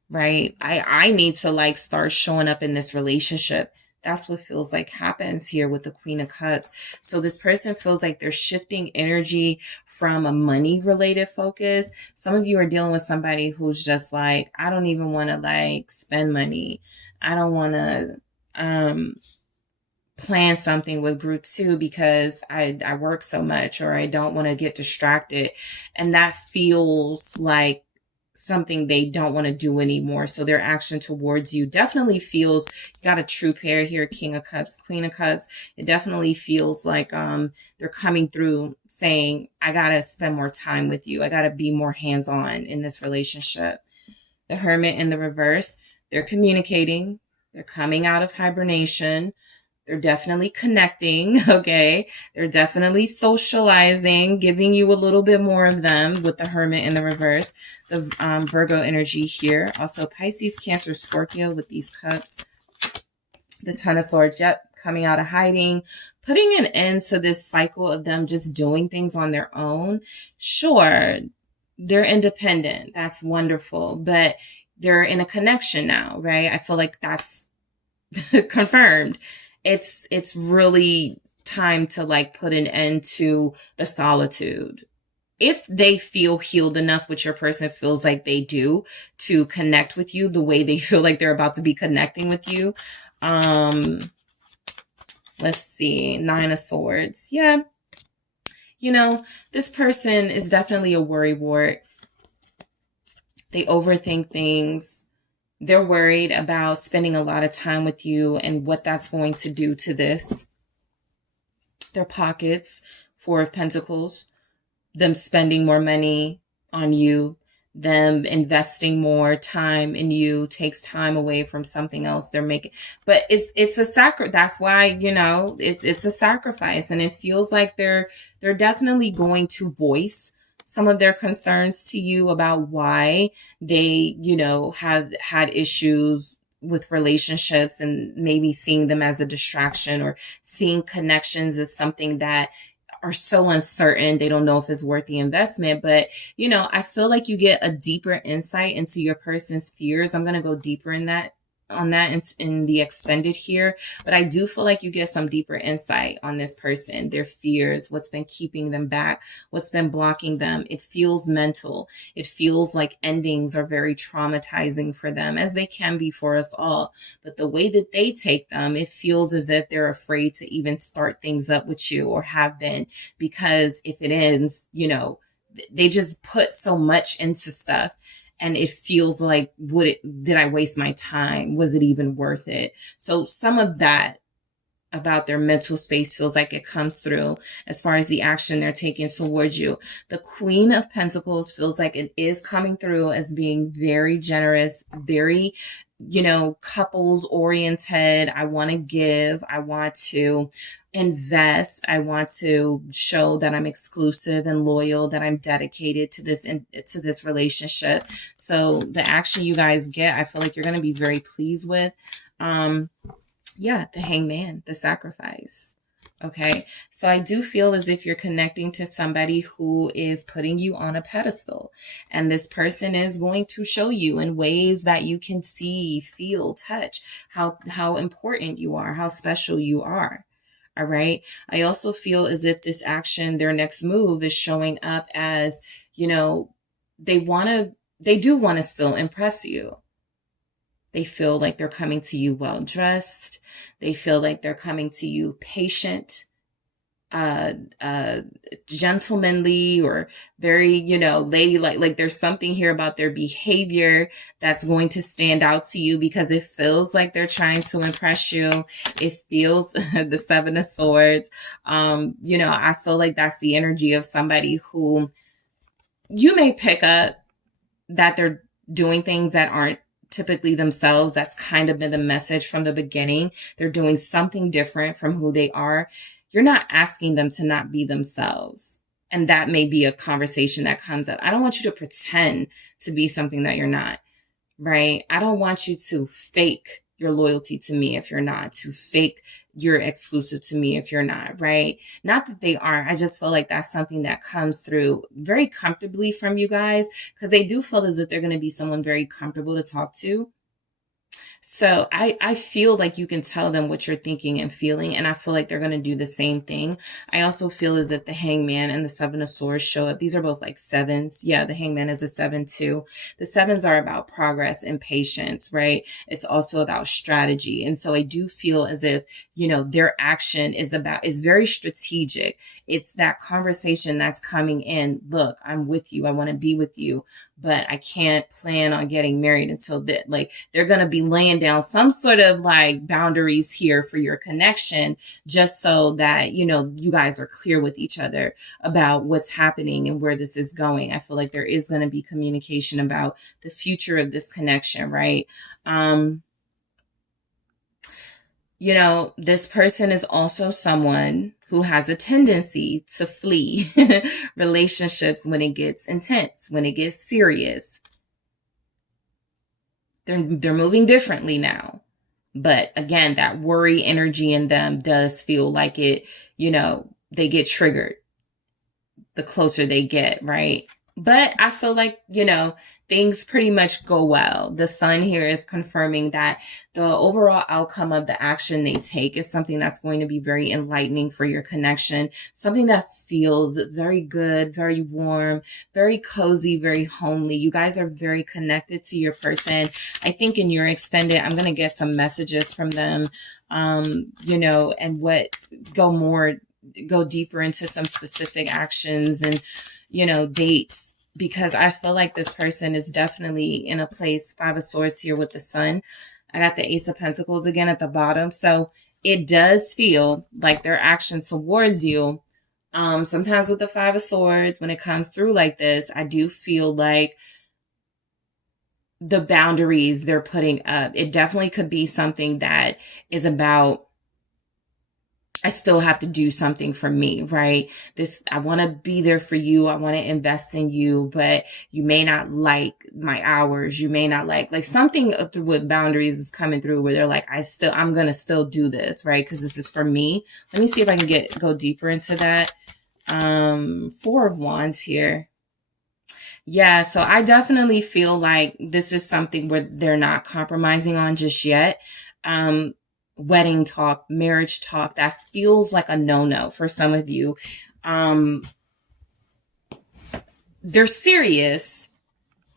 Right? I need to like start showing up in this relationship. That's what feels like happens here with the Queen of Cups. So this person feels like they're shifting energy from a money related focus. Some of you are dealing with somebody who's just like, I don't even want to like spend money. I don't want to plan something with group two because I work so much, or I don't want to get distracted. And that feels like something they don't want to do anymore. So their action towards you definitely feels, you got a true pair here, King of Cups, Queen of Cups. It definitely feels like they're coming through saying, I got to spend more time with you. I got to be more hands-on in this relationship. The Hermit in the reverse, they're communicating. They're coming out of hibernation. They're definitely connecting, okay? They're definitely socializing, giving you a little bit more of them with the Hermit in the reverse. The Virgo energy here. Also Pisces, Cancer, Scorpio with these cups. The Ten of Swords, yep, coming out of hiding. Putting an end to this cycle of them just doing things on their own. Sure, they're independent. That's wonderful. But they're in a connection now, right? I feel like that's confirmed. It's really time to like put an end to the solitude. If they feel healed enough, which your person feels like they do, to connect with you the way they feel like they're about to be connecting with you. Let's see. Nine of Swords. Yeah. This person is definitely a worrywart. They overthink things. They're worried about spending a lot of time with you and what that's going to do to their pockets. Four of Pentacles, them spending more money on you, them investing more time in you takes time away from something else they're making. But it's a that's why, it's a sacrifice, and it feels like they're definitely going to voice some of their concerns to you about why they, have had issues with relationships, and maybe seeing them as a distraction, or seeing connections as something that are so uncertain they don't know if it's worth the investment. But, I feel like you get a deeper insight into your person's fears. I'm going to go deeper in that in the extended here, but I do feel like you get some deeper insight on this person, their fears, what's been keeping them back, what's been blocking them. It feels mental. It feels like endings are very traumatizing for them, as they can be for us all. But the way that they take them, it feels as if they're afraid to even start things up with you, or have been, because if it ends, they just put so much into stuff. And it feels like, did I waste my time? Was it even worth it? So some of that about their mental space feels like it comes through as far as the action they're taking towards you. The Queen of Pentacles feels like it is coming through as being very generous, very, couples oriented. I want to give. I want to invest. I want to show that I'm exclusive and loyal, that I'm dedicated to this relationship. So the action you guys get, I feel like you're going to be very pleased with. Yeah, the Hangman, the Sacrifice. Okay, so I do feel as if you're connecting to somebody who is putting you on a pedestal, and this person is going to show you in ways that you can see, feel, touch how important you are, how special you are. All right. I also feel as if this action, their next move, is showing up as, they do want to still impress you. They feel like they're coming to you well dressed. They feel like they're coming to you patient, gentlemanly, or very, ladylike. Like there's something here about their behavior that's going to stand out to you, because it feels like they're trying to impress you. It feels the Seven of Swords. I feel like that's the energy of somebody who you may pick up that they're doing things that aren't typically themselves. That's kind of been the message from the beginning. They're doing something different from who they are. You're not asking them to not be themselves. And that may be a conversation that comes up. I don't want you to pretend to be something that you're not, right? I don't want you to fake your loyalty to me if you're not, to fake you're exclusive to me if you're not, right? Not that they aren't. I just feel like that's something that comes through very comfortably from you guys, because they do feel as if they're going to be someone very comfortable to talk to. So I feel like you can tell them what you're thinking and feeling, and I feel like they're going to do the same thing. I also feel as if the Hangman and the Seven of Swords show up. These are both like sevens. Yeah, the Hangman is a 7 too. The sevens are about progress and patience, right? It's also about strategy. And so I do feel as if, their action is very strategic. It's that conversation that's coming in. Look, I'm with you. I want to be with you, but I can't plan on getting married until that. Like they're going to be laying down some sort of like boundaries here for your connection, just so that, you guys are clear with each other about what's happening and where this is going. I feel like there is going to be communication about the future of this connection, right? This person is also someone who has a tendency to flee relationships when it gets intense, when it gets serious. They're moving differently now. But again, that worry energy in them does feel like it, they get triggered the closer they get, right? But I feel like, things pretty much go well. The Sun here is confirming that the overall outcome of the action they take is something that's going to be very enlightening for your connection. Something that feels very good, very warm, very cozy, very homely. You guys are very connected to your person. I think in your extended, I'm going to get some messages from them, and go deeper into some specific actions and, dates, because I feel like this person is definitely in a place. 5 of Swords here with the Sun. I got the Ace of Pentacles again at the bottom. So it does feel like their action towards you. Sometimes with the 5 of Swords, when it comes through like this, I do feel like the boundaries they're putting up, it definitely could be something that is about, I still have to do something for me, right? I want to be there for you. I want to invest in you, but you may not like my hours. You may not like something with boundaries is coming through where they're like, I'm going to still do this, right? Because this is for me. Let me see if I can go deeper into that. 4 of Wands here. Yeah, so I definitely feel like this is something where they're not compromising on just yet. Um, Wedding talk, marriage talk, that feels like a no-no for some of you. Um, they're serious.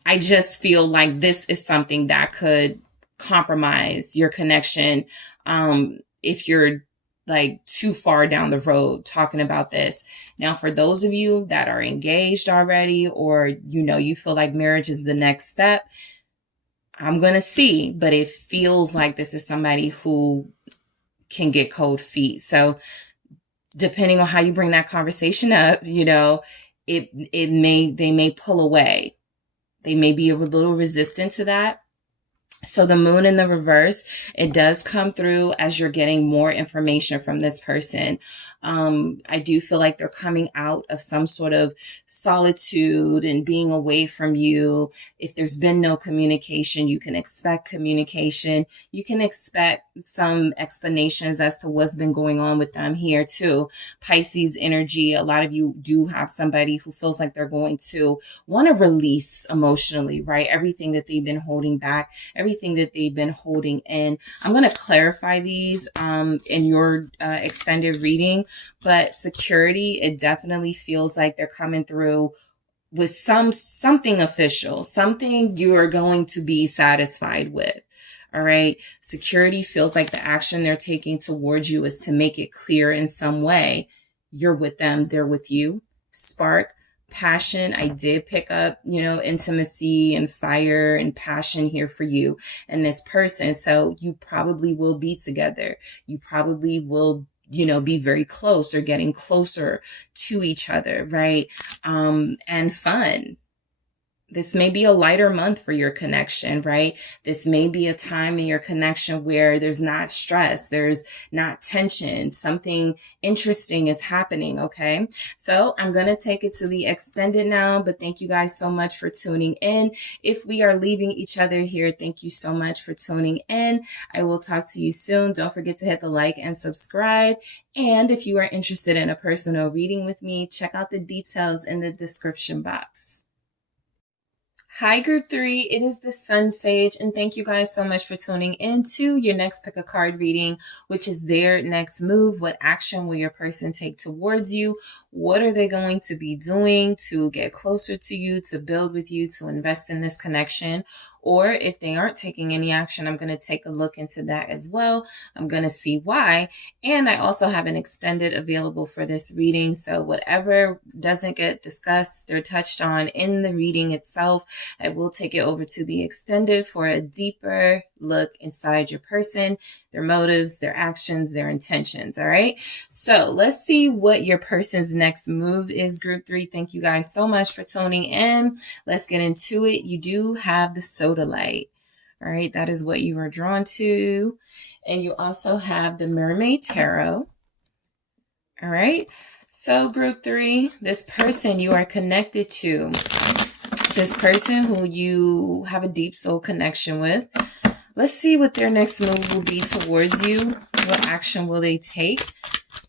I just feel like this is something that could compromise your connection. If you're like too far down the road talking about this. Now, for those of you that are engaged already, or, you feel like marriage is the next step, I'm going to see, but it feels like this is somebody who can get cold feet. So depending on how you bring that conversation up, they may pull away. They may be a little resistant to that. So the moon in the reverse, it does come through as you're getting more information from this person. I do feel like they're coming out of some sort of solitude and being away from you. If there's been no communication, you can expect communication. You can expect some explanations as to what's been going on with them here too. Pisces energy, a lot of you do have somebody who feels like they're going to want to release emotionally, right? Everything that they've been holding back, everything that they've been holding in. I'm going to clarify these in your extended reading, but security, it definitely feels like they're coming through with something official, something you are going to be satisfied with. All right. Security feels like the action they're taking towards you is to make it clear in some way you're with them, they're with you. Spark, passion. I did pick up, intimacy and fire and passion here for you and this person. So you probably will be together. You probably will, be very close or getting closer to each other, right? And fun. This may be a lighter month for your connection, right? This may be a time in your connection where there's not stress, there's not tension, something interesting is happening, okay? So I'm going to take it to the extended now, but thank you guys so much for tuning in. If we are leaving each other here, thank you so much for tuning in. I will talk to you soon. Don't forget to hit the like and subscribe. And if you are interested in a personal reading with me, check out the details in the description box. Hi, Group 3. It is the SunSage, and thank you guys so much for tuning in to your next pick a card reading, which is their next move. What action will your person take towards you? What are they going to be doing to get closer to you, to build with you, to invest in this connection? Or if they aren't taking any action, I'm going to take a look into that as well. I'm going to see why. And I also have an extended available for this reading. So whatever doesn't get discussed or touched on in the reading itself, I will take it over to the extended for a deeper look inside your person, their motives, their actions, their intentions. All right. So let's see what your person's next move is, Group 3. Thank you guys so much for tuning in. Let's get into it. You do have the soda light. All right. That is what you are drawn to. And you also have the Mermaid Tarot. All right. So Group 3, this person you are connected to, this person who you have a deep soul connection with. Let's see what their next move will be towards you. What action will they take?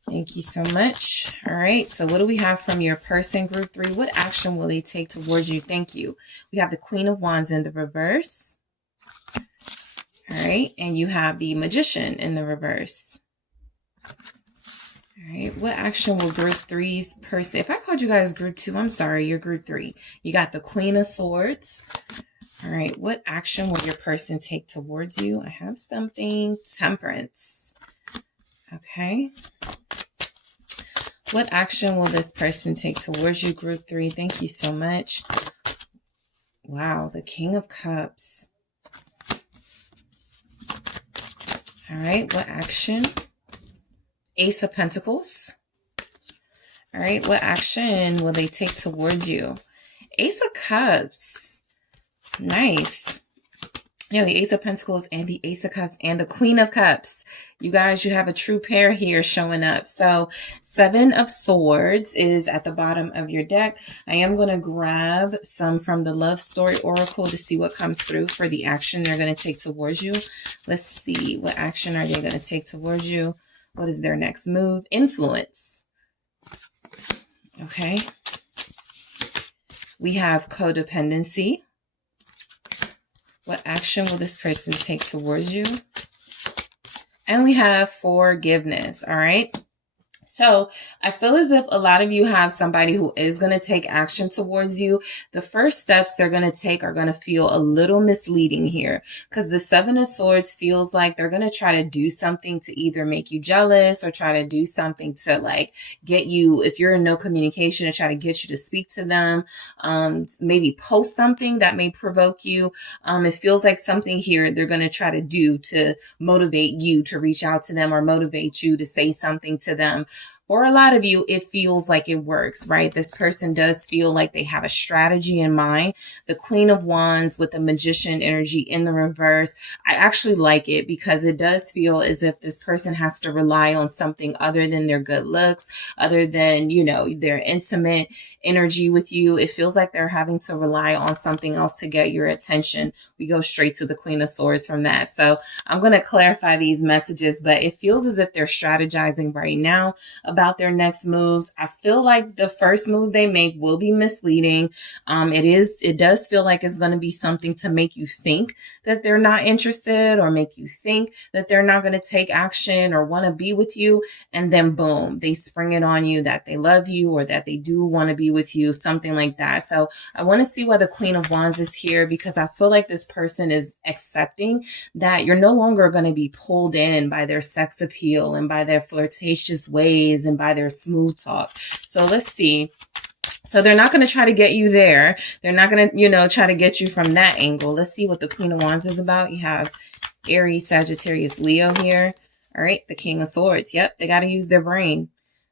Thank you so much. All right. So what do we have from your person, Group 3? What action will they take towards you? Thank you. We have the Queen of Wands in the reverse. All right. And you have the Magician in the reverse. All right. What action will Group 3's person... If I called you guys Group 2, I'm sorry. You're Group 3. You got the Queen of Swords. All right, what action will your person take towards you? I have something. Temperance. Okay. What action will this person take towards you, Group 3? Thank you so much. Wow, the King of Cups. All right, what action? Ace of Pentacles. All right, what action will they take towards you? Ace of Cups. Nice. Yeah, the Ace of Pentacles and the Ace of Cups and the Queen of Cups. You guys, you have a true pair here showing up. So 7 of Swords is at the bottom of your deck. I am going to grab some from the Love Story Oracle to see what comes through for the action they're going to take towards you. Let's see. What action are they going to take towards you? What is their next move? Influence. Okay. We have codependency. What action will this person take towards you? And we have forgiveness, all right? So I feel as if a lot of you have somebody who is going to take action towards you. The first steps they're going to take are going to feel a little misleading here, because the Seven of Swords feels like they're going to try to do something to either make you jealous or try to do something to like get you, if you're in no communication, to try to get you to speak to them, maybe post something that may provoke you. It feels like something here they're going to try to do to motivate you to reach out to them or motivate you to say something to them. For a lot of you, it feels like it works, right? This person does feel like they have a strategy in mind. The Queen of Wands with the Magician energy in the reverse. I actually like it because it does feel as if this person has to rely on something other than their good looks, other than, you know, their intimate energy with you. It feels like they're having to rely on something else to get your attention. We go straight to the Queen of Swords from that. So I'm going to clarify these messages, but it feels as if they're strategizing right now about their next moves. I feel like the first moves they make will be misleading. It does feel like it's going to be something to make you think that they're not interested, or make you think that they're not going to take action or want to be with you. And then boom, they spring it on you that they love you or that they do want to be with you, something like that. So I want to see why the Queen of Wands is here, because I feel like this person is accepting that you're no longer going to be pulled in by their sex appeal and by their flirtatious ways and by their smooth talk. So let's see. So they're not going to try to get you there. They're not going to, try to get you from that angle. Let's see what the Queen of Wands is about. You have Aries, Sagittarius, Leo here. All right. The King of Swords. Yep. They got to use their brain.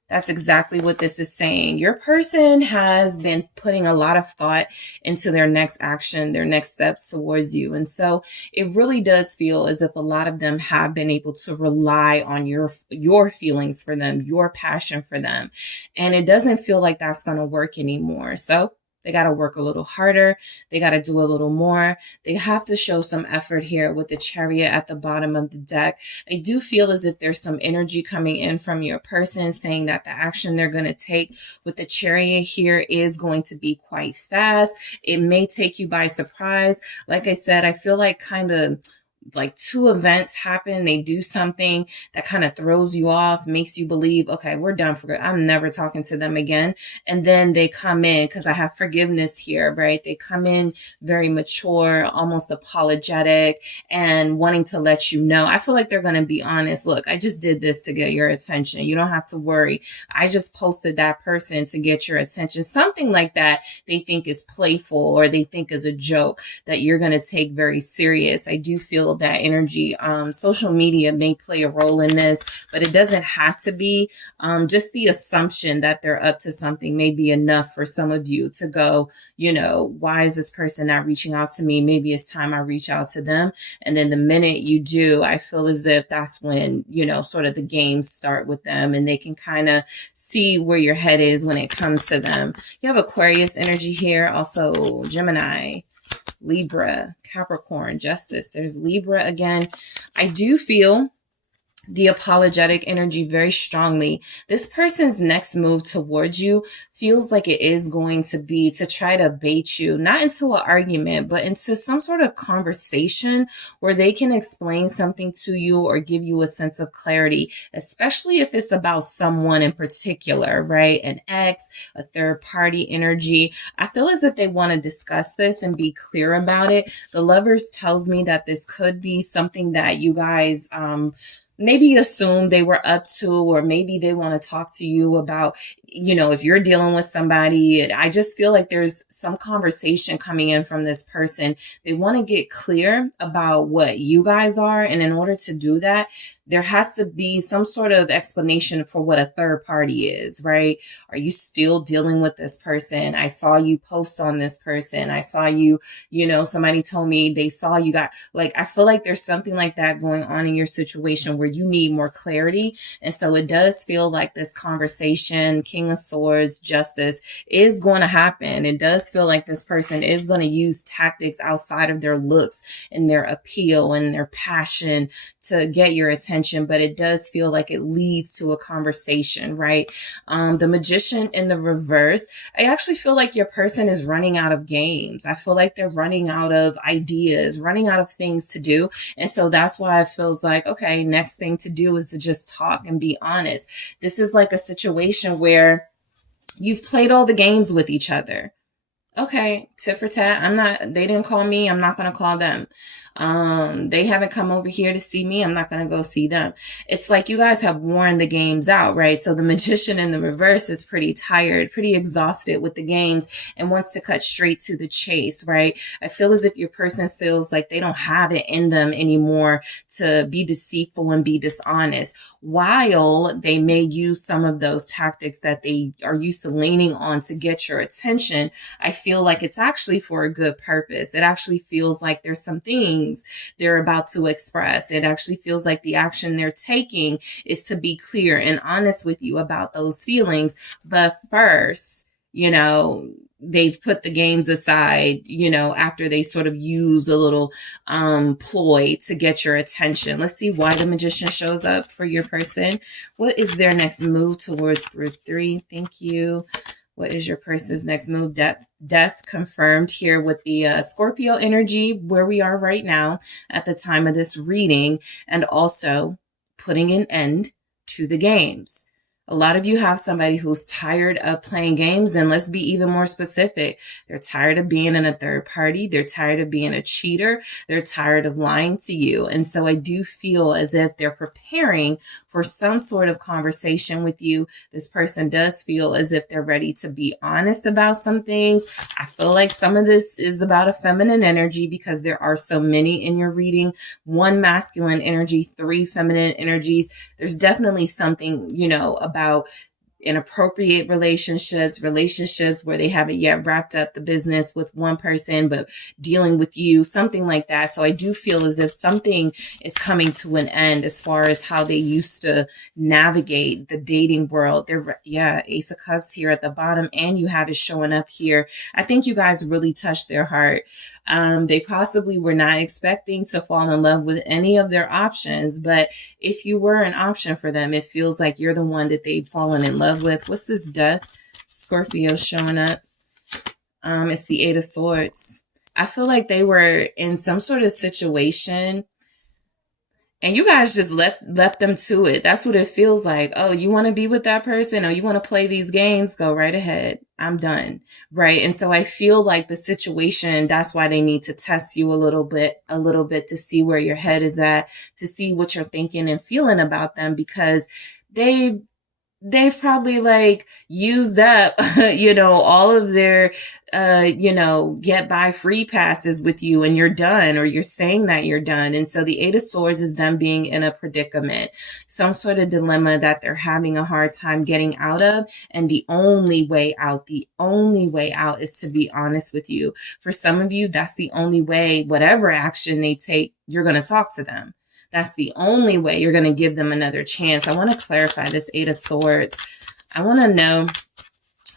That's exactly what this is saying. Your person has been putting a lot of thought into their next action, their next steps towards you. And so it really does feel as if a lot of them have been able to rely on your feelings for them, your passion for them. And it doesn't feel like that's going to work anymore. So they got to work a little harder. They got to do a little more. They have to show some effort here with the Chariot at the bottom of the deck. I do feel as if there's some energy coming in from your person saying that the action they're going to take with the Chariot here is going to be quite fast. It may take you by surprise. Like I said, I feel like kind of like two events happen. They do something that kind of throws you off, makes you believe, okay, we're done for good. I'm never talking to them again. And then they come in, because I have forgiveness here, right? They come in very mature, almost apologetic, and wanting to let you know. I feel like they're going to be honest. Look, I just did this to get your attention. You don't have to worry. I just posted that person to get your attention. Something like that they think is playful, or they think is a joke that you're going to take very serious. I do feel that energy. Social media may play a role in this, but it doesn't have to be. Just the assumption that they're up to something may be enough for some of you to go, why is this person not reaching out to me? Maybe it's time I reach out to them. And then the minute you do, I feel as if that's when, sort of the games start with them, and they can kind of see where your head is when it comes to them. You have Aquarius energy here, also Gemini, Libra, Capricorn, Justice. There's Libra again. I do feel the apologetic energy very strongly. This person's next move towards you feels like it is going to be to try to bait you, not into an argument, but into some sort of conversation where they can explain something to you or give you a sense of clarity, especially if it's about someone in particular, right? An ex, a third party energy. I feel as if they want to discuss this and be clear about it. The Lovers tells me that this could be something that you guys, maybe assume they were up to, or maybe they want to talk to you about, if you're dealing with somebody. I just feel like there's some conversation coming in from this person. They want to get clear about what you guys are. And in order to do that, there has to be some sort of explanation for what a third party is, right? Are you still dealing with this person? I saw you post on this person. I saw you, somebody told me they saw you got, I feel like there's something like that going on in your situation where you need more clarity. And so it does feel like this conversation, King of Swords, Justice, is going to happen. It does feel like this person is going to use tactics outside of their looks and their appeal and their passion to get your attention. attention, but it does feel like it leads to a conversation, right? The Magician in the reverse, I actually feel like your person is running out of games. I feel like they're running out of ideas, running out of things to do. And so that's why it feels like, okay, next thing to do is to just talk and be honest. This is like a situation where you've played all the games with each other. Okay, tit for tat. They didn't call me. I'm not going to call them. They haven't come over here to see me. I'm not going to go see them. It's like you guys have worn the games out, right? So the Magician in the reverse is pretty tired, pretty exhausted with the games and wants to cut straight to the chase, right? I feel as if your person feels like they don't have it in them anymore to be deceitful and be dishonest, while they may use some of those tactics that they are used to leaning on to get your attention. I feel like it's actually for a good purpose. It actually feels like there's some things they're about to express. It actually feels like the action they're taking is to be clear and honest with you about those feelings. But first, they've put the games aside, after they sort of use a little ploy to get your attention. Let's see why the Magician shows up for your person. What is their next move towards group 3? Thank you. What is your person's next move? Death confirmed here with the Scorpio energy where we are right now at the time of this reading, and also putting an end to the games. A lot of you have somebody who's tired of playing games, and let's be even more specific. They're tired of being in a third party. They're tired of being a cheater. They're tired of lying to you. And so I do feel as if they're preparing for some sort of conversation with you. This person does feel as if they're ready to be honest about some things. I feel like some of this is about a feminine energy because there are so many in your reading. 1 masculine energy, 3 feminine energies. There's definitely something, about inappropriate relationships where they haven't yet wrapped up the business with one person, but dealing with you, something like that. So I do feel as if something is coming to an end as far as how they used to navigate the dating world. Ace of Cups here at the bottom, and you have it showing up here. I think you guys really touched their heart. They possibly were not expecting to fall in love with any of their options, but if you were an option for them, it feels like you're the one that they've fallen in love with. What's this Death? Scorpio showing up. It's the 8 of Swords. I feel like they were in some sort of situation and you guys just left them to it. That's what it feels like. Oh, you want to be with that person? Oh, you want to play these games? Go right ahead. I'm done. Right. And so I feel like the situation, that's why they need to test you a little bit to see where your head is at, to see what you're thinking and feeling about them, because they've probably used up, all of their, get by free passes with you, and you're done, or you're saying that you're done. And so the 8 of Swords is them being in a predicament, some sort of dilemma that they're having a hard time getting out of. And the only way out is to be honest with you. For some of you, that's the only way. Whatever action they take, you're going to talk to them. That's the only way you're going to give them another chance. I want to clarify this 8 of Swords. I want to know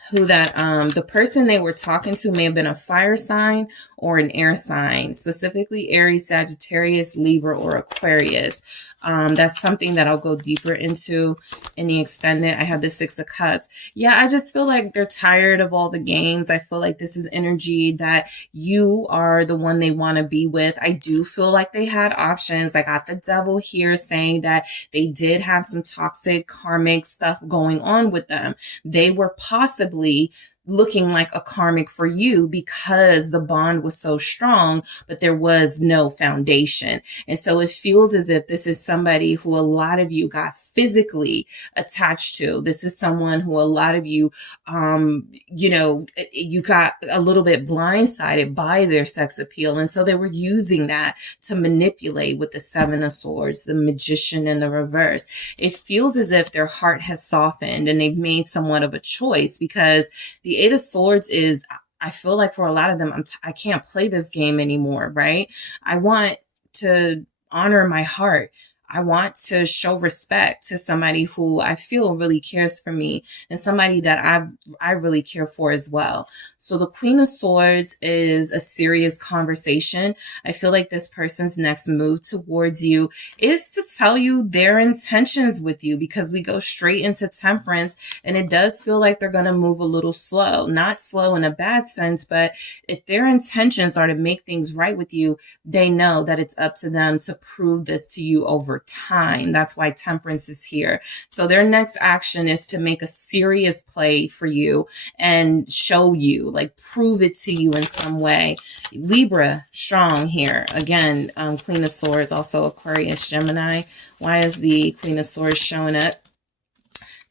who that, the person they were talking to may have been a fire sign or an air sign, specifically Aries, Sagittarius, Libra, or Aquarius. That's something that I'll go deeper into in the extended. I have the 6 of Cups. Yeah, I just feel like they're tired of all the games. I feel like this is energy that you are the one they want to be with. I do feel like they had options. I got the Devil here saying that they did have some toxic karmic stuff going on with them. They were possibly looking like a karmic for you because the bond was so strong, but there was no foundation. And so it feels as if this is somebody who a lot of you got physically attached to. This is someone who a lot of you, you got a little bit blindsided by their sex appeal. And so they were using that to manipulate with the 7 of Swords, the Magician in the reverse. It feels as if their heart has softened and they've made somewhat of a choice, because the 8 of Swords is, I feel like for a lot of them, I can't play this game anymore, right? I want to honor my heart. I want to show respect to somebody who I feel really cares for me and somebody that I really care for as well. So the Queen of Swords is a serious conversation. I feel like this person's next move towards you is to tell you their intentions with you, because we go straight into Temperance, and it does feel like they're going to move a little slow. Not slow in a bad sense, but if their intentions are to make things right with you, they know that it's up to them to prove this to you over time. That's why Temperance is here. So their next action is to make a serious play for you and show you, like prove it to you in some way. Libra, strong here. Again, Queen of Swords, also Aquarius, Gemini. Why is the Queen of Swords showing up?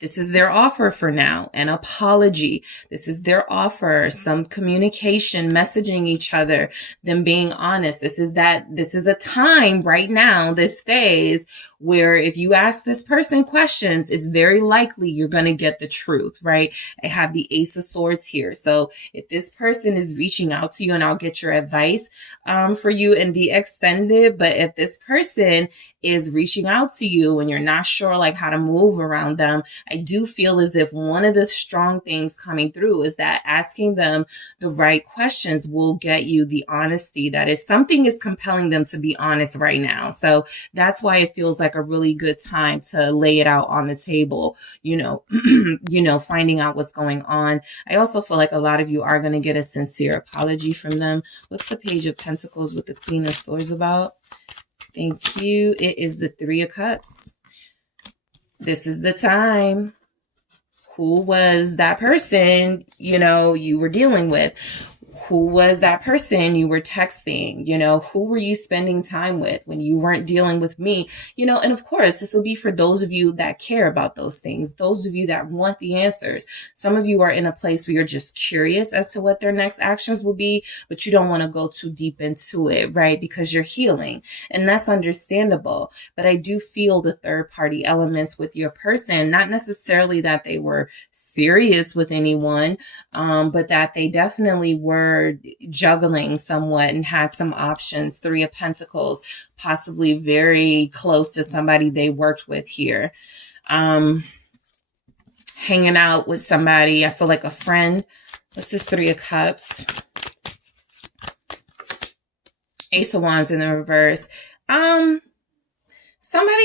This is their offer for now, an apology. This is their offer, some communication, messaging each other, them being honest. This is a time right now, this phase, where if you ask this person questions, it's very likely you're going to get the truth, right? I have the Ace of Swords here. So if this person is reaching out to you, and I'll get your advice for you in the extended, but if this person is reaching out to you and you're not sure like how to move around them, I do feel as if one of the strong things coming through is that asking them the right questions will get you the honesty that is something is compelling them to be honest right now. So that's why it feels like a really good time to lay it out on the table, finding out what's going on. I also feel like a lot of you are going to get a sincere apology from them. What's the Page of Pentacles with the Queen of Swords about? Thank you. It is the Three of Cups. This is the time. Who was that person, you were dealing with? Who was that person you were texting? Who were you spending time with when you weren't dealing with me? And of course, this will be for those of you that care about those things, those of you that want the answers. Some of you are in a place where you're just curious as to what their next actions will be, but you don't want to go too deep into it, right? Because you're healing, and that's understandable. But I do feel the third party elements with your person, not necessarily that they were serious with anyone, but that they definitely were juggling somewhat and had some options. Three of Pentacles, possibly very close to somebody they worked with here. Hanging out with somebody, I feel like a friend. What's this Three of Cups? Ace of Wands in the reverse. Somebody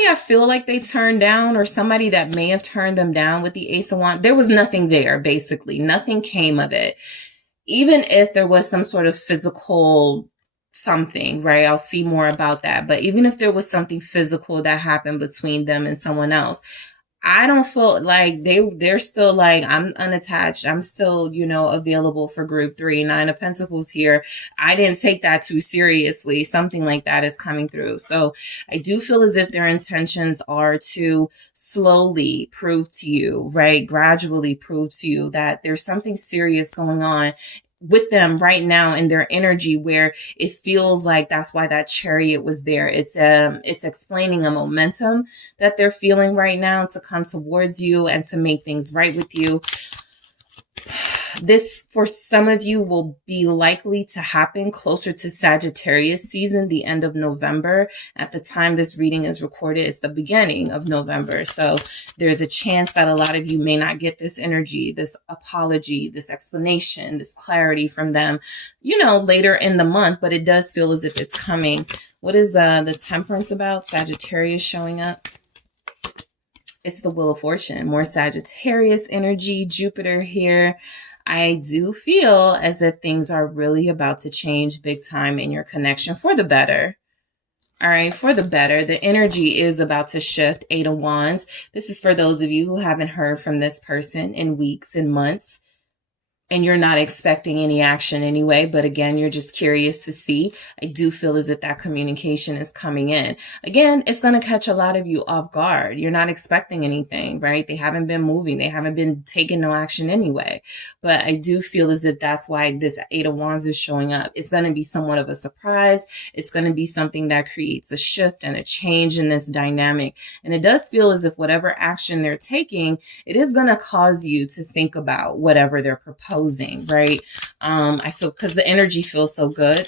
I feel like they turned down, or somebody that may have turned them down with the Ace of Wands. There was nothing there, basically. Nothing came of it. Even if there was some sort of physical something, right? I'll see more about that. But even if there was something physical that happened between them and someone else, I don't feel like they're still like, I'm unattached. I'm still, available for group 3. 9 of Pentacles here. I didn't take that too seriously. Something like that is coming through. So I do feel as if their intentions are to slowly prove to you, right? Gradually prove to you that there's something serious going on with them right now in their energy, where it feels like that's why that Chariot was there. It's explaining a momentum that they're feeling right now to come towards you and to make things right with you. This, for some of you, will be likely to happen closer to Sagittarius season, the end of November. At the time this reading is recorded, it's the beginning of November. So there's a chance that a lot of you may not get this energy, this apology, this explanation, this clarity from them, later in the month, but it does feel as if it's coming. What is the Temperance about? Sagittarius showing up. It's the Wheel of Fortune, more Sagittarius energy, Jupiter here. I do feel as if things are really about to change big time in your connection for the better. All right, for the better. The energy is about to shift. 8 of Wands. This is for those of you who haven't heard from this person in weeks and months, and you're not expecting any action anyway, but again, you're just curious to see. I do feel as if that communication is coming in. Again, it's going to catch a lot of you off guard. You're not expecting anything, right? They haven't been moving. They haven't been taking no action anyway. But I do feel as if that's why this 8 of Wands is showing up. It's going to be somewhat of a surprise. It's going to be something that creates a shift and a change in this dynamic. And it does feel as if whatever action they're taking, it is going to cause you to think about whatever they're proposing. Right? I feel, because the energy feels so good.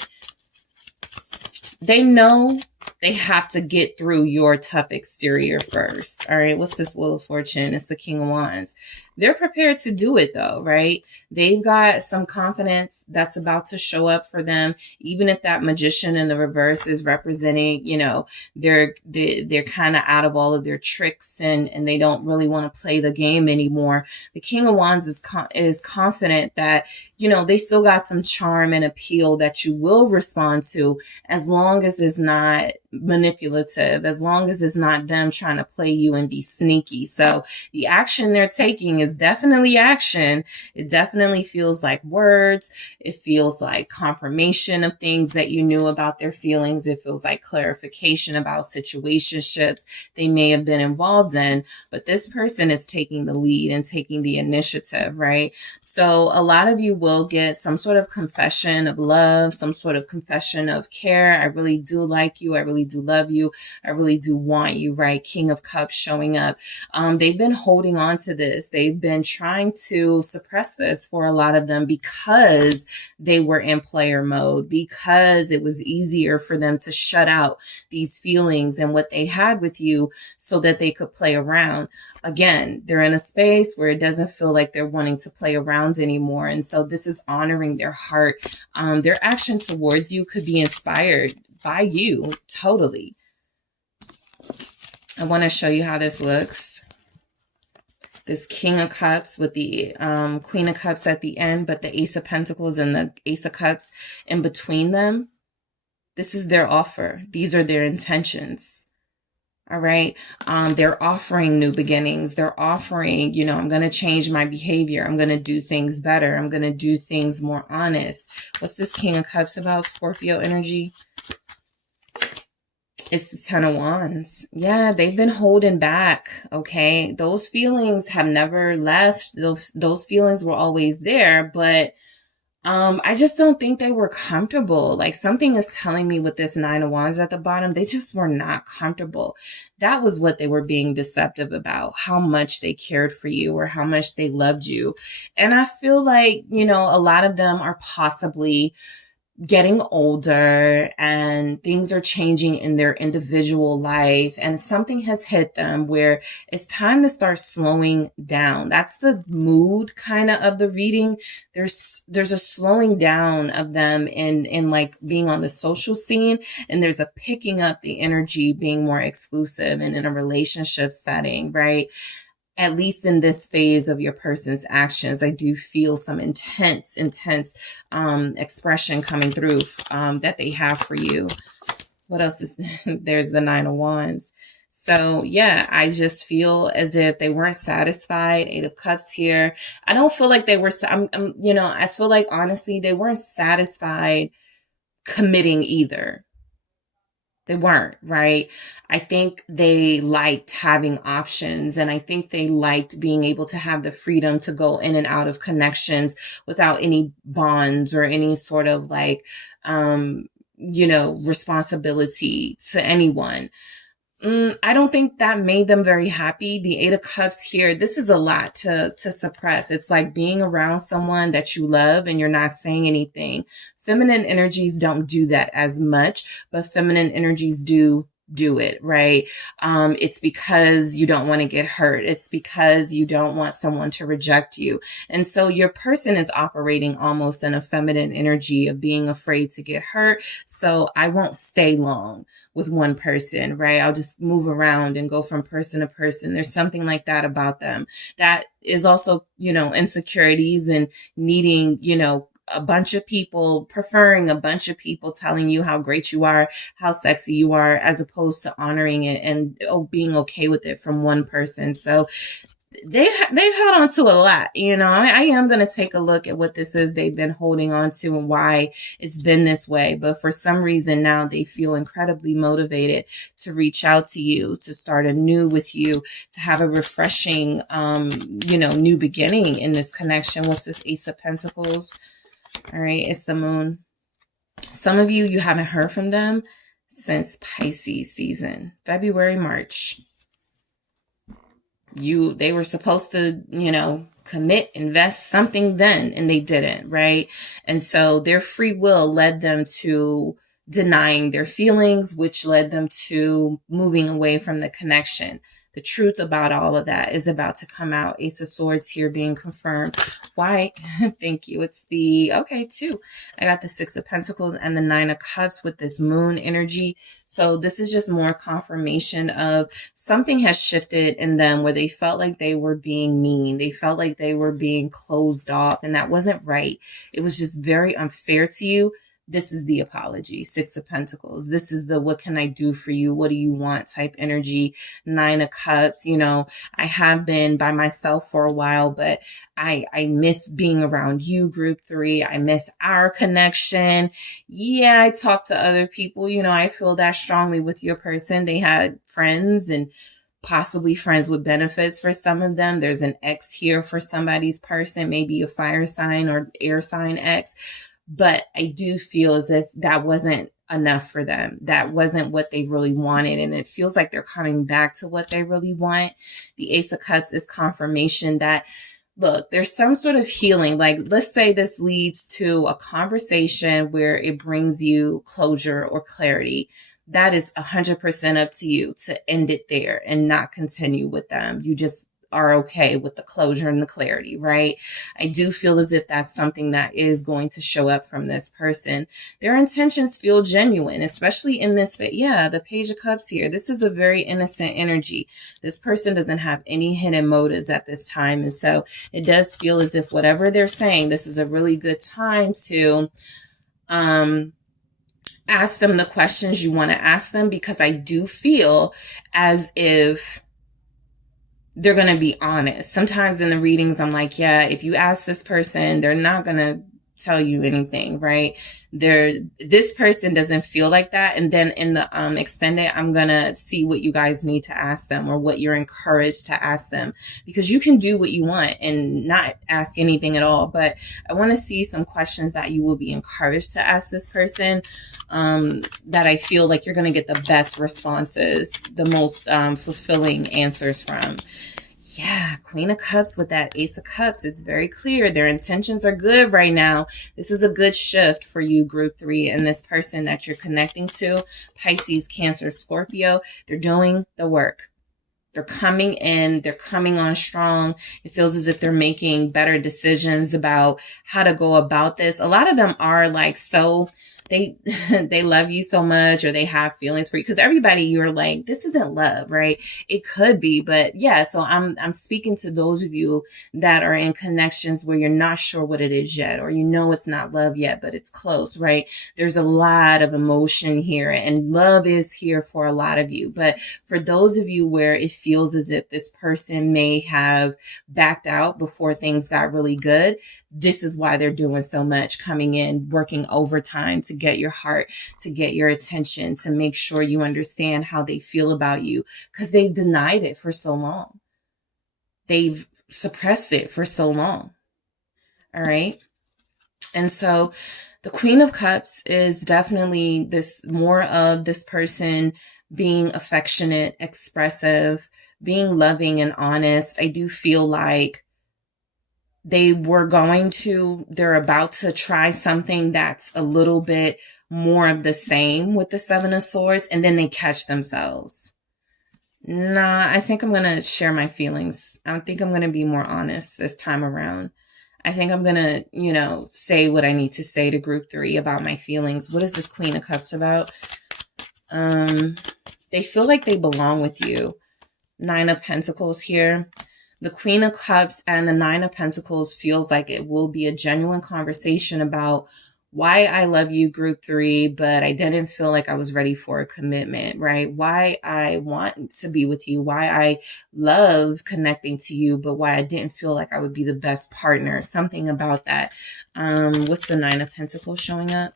They know they have to get through your tough exterior first. All right, what's this Wheel of Fortune? It's the King of Wands. They're prepared to do it though, right? They've got some confidence that's about to show up for them, even if that Magician in the reverse is representing, you know, they're kind of out of all of their tricks and they don't really want to play the game anymore. The King of Wands is confident that, you know, they still got some charm and appeal that you will respond to, as long as it's not manipulative, as long as it's not them trying to play you and be sneaky. So the action they're taking is definitely action. It definitely feels like words. It feels like confirmation of things that you knew about their feelings. It feels like clarification about situationships they may have been involved in. But this person is taking the lead and taking the initiative, right? So a lot of you will get some sort of confession of love, some sort of confession of care. I really do like you. I really do love you. I really do want you, right? King of Cups showing up. They've been holding on to this. They've been trying to suppress this for a lot of them because they were in player mode, because it was easier for them to shut out these feelings and what they had with you so that they could play around. Again, they're in a space where it doesn't feel like they're wanting to play around anymore. And so this is honoring their heart. Their action towards you could be inspired by you, totally. I want to show you how this looks. This King of Cups with the Queen of Cups at the end, but the Ace of Pentacles and the Ace of Cups in between them. This is their offer. These are their intentions. All right. They're offering new beginnings. They're offering, you know, I'm going to change my behavior. I'm going to do things better. I'm going to do things more honest. What's this King of Cups about? Scorpio energy. It's the Ten of Wands. Yeah, they've been holding back, okay? Those feelings have never left. Those feelings were always there, but I just don't think they were comfortable. Like, something is telling me with this Nine of Wands at the bottom, they just were not comfortable. That was what they were being deceptive about, how much they cared for you or how much they loved you. And I feel like, you know, a lot of them are possibly getting older and things are changing in their individual life, and something has hit them where it's time to start slowing down. That's the mood kind of the reading. There's a slowing down of them in like being on the social scene, and there's a picking up the energy, being more exclusive and in a relationship setting, right? At least in this phase of your person's actions, I do feel some intense expression coming through that they have for you. What else is there's the Nine of Wands. So yeah, I just feel as if they weren't satisfied. Eight of Cups here. I don't feel like they were, you know, I feel like honestly, they weren't satisfied committing either. They weren't, right? I think they liked having options, and I think they liked being able to have the freedom to go in and out of connections without any bonds or any sort of like, you know, responsibility to anyone. I don't think that made them very happy. The Eight of Cups here, this is a lot to suppress. It's like being around someone that you love and you're not saying anything. Feminine energies don't do that as much, but feminine energies do it, right? It's because you don't want to get hurt. It's because you don't want someone to reject you. And so your person is operating almost in a feminine energy of being afraid to get hurt. So I won't stay long with one person, right? I'll just move around and go from person to person. There's something like that about them. That is also, you know, insecurities and needing, you know, a bunch of people, preferring a bunch of people telling you how great you are, how sexy you are, as opposed to honoring it and being okay with it from one person. So they've held on to a lot, you know. I am going to take a look at what this is they've been holding on to and why it's been this way. But for some reason now they feel incredibly motivated to reach out to you, to start anew with you, to have a refreshing, you know, new beginning in this connection. What's this Ace of Pentacles? All right, it's the Moon. Some of you haven't heard from them since Pisces season, February, March. They were supposed to, you know, commit, invest something then, and they didn't, right? And so their free will led them to denying their feelings, which led them to moving away from the connection. The truth about all of that is about to come out. Ace of Swords here being confirmed. Why? Thank you. It's the, okay, 2. I got the 6 of Pentacles and the 9 of Cups with this moon energy. So this is just more confirmation of something has shifted in them where they felt like they were being mean. They felt like they were being closed off, and that wasn't right. It was just very unfair to you. This is the apology. 6 of Pentacles. This is the what can I do for you? What do you want type energy. 9 of Cups. You know, I have been by myself for a while, but I miss being around you, group 3. I miss our connection. Yeah, I talk to other people. You know, I feel that strongly with your person. They had friends and possibly friends with benefits for some of them. There's an ex here for somebody's person, maybe a fire sign or air sign ex. But I do feel as if that wasn't enough for them. That wasn't what they really wanted. And it feels like they're coming back to what they really want. The Ace of Cups is confirmation that, look, there's some sort of healing. Like, let's say this leads to a conversation where it brings you closure or clarity. That is 100% up to you to end it there and not continue with them. You just are okay with the closure and the clarity, right? I do feel as if that's something that is going to show up from this person. Their intentions feel genuine, especially in this, yeah, the Page of Cups here. This is a very innocent energy. This person doesn't have any hidden motives at this time. And so it does feel as if whatever they're saying, this is a really good time to, ask them the questions you want to ask them, because I do feel as if they're going to be honest. Sometimes in the readings, I'm like, yeah, if you ask this person, they're not going to tell you anything, right? This person doesn't feel like that. And then in the extended, I'm going to see what you guys need to ask them or what you're encouraged to ask them, because you can do what you want and not ask anything at all. But I want to see some questions that you will be encouraged to ask this person, that I feel like you're going to get the best responses, the most fulfilling answers from. Yeah, Queen of Cups with that Ace of Cups. It's very clear. Their intentions are good right now. This is a good shift for you, group 3, and this person that you're connecting to. Pisces, Cancer, Scorpio. They're doing the work. They're coming in. They're coming on strong. It feels as if they're making better decisions about how to go about this. A lot of them are like so... They love you so much, or they have feelings for you, because everybody, you're like, this isn't love, right? It could be, but yeah. So I'm speaking to those of you that are in connections where you're not sure what it is yet, or you know it's not love yet, but it's close, right? There's a lot of emotion here, and love is here for a lot of you. But for those of you where it feels as if this person may have backed out before things got really good, this is why they're doing so much, coming in, working overtime to get your heart, to get your attention, to make sure you understand how they feel about you, because they've denied it for so long. They've suppressed it for so long. All right. And so the Queen of Cups is definitely this, more of this person being affectionate, expressive, being loving and honest. I do feel like they're about to try something that's a little bit more of the same with the 7 of Swords, and then they catch themselves. Nah, I think I'm going to share my feelings. I think I'm going to be more honest this time around. I think I'm going to, say what I need to say to group 3 about my feelings. What is this Queen of Cups about? They feel like they belong with you. 9 of Pentacles here. The Queen of Cups and the 9 of Pentacles feels like it will be a genuine conversation about why I love you, group 3, but I didn't feel like I was ready for a commitment, right? Why I want to be with you, why I love connecting to you, but why I didn't feel like I would be the best partner. Something about that. What's the 9 of Pentacles showing up?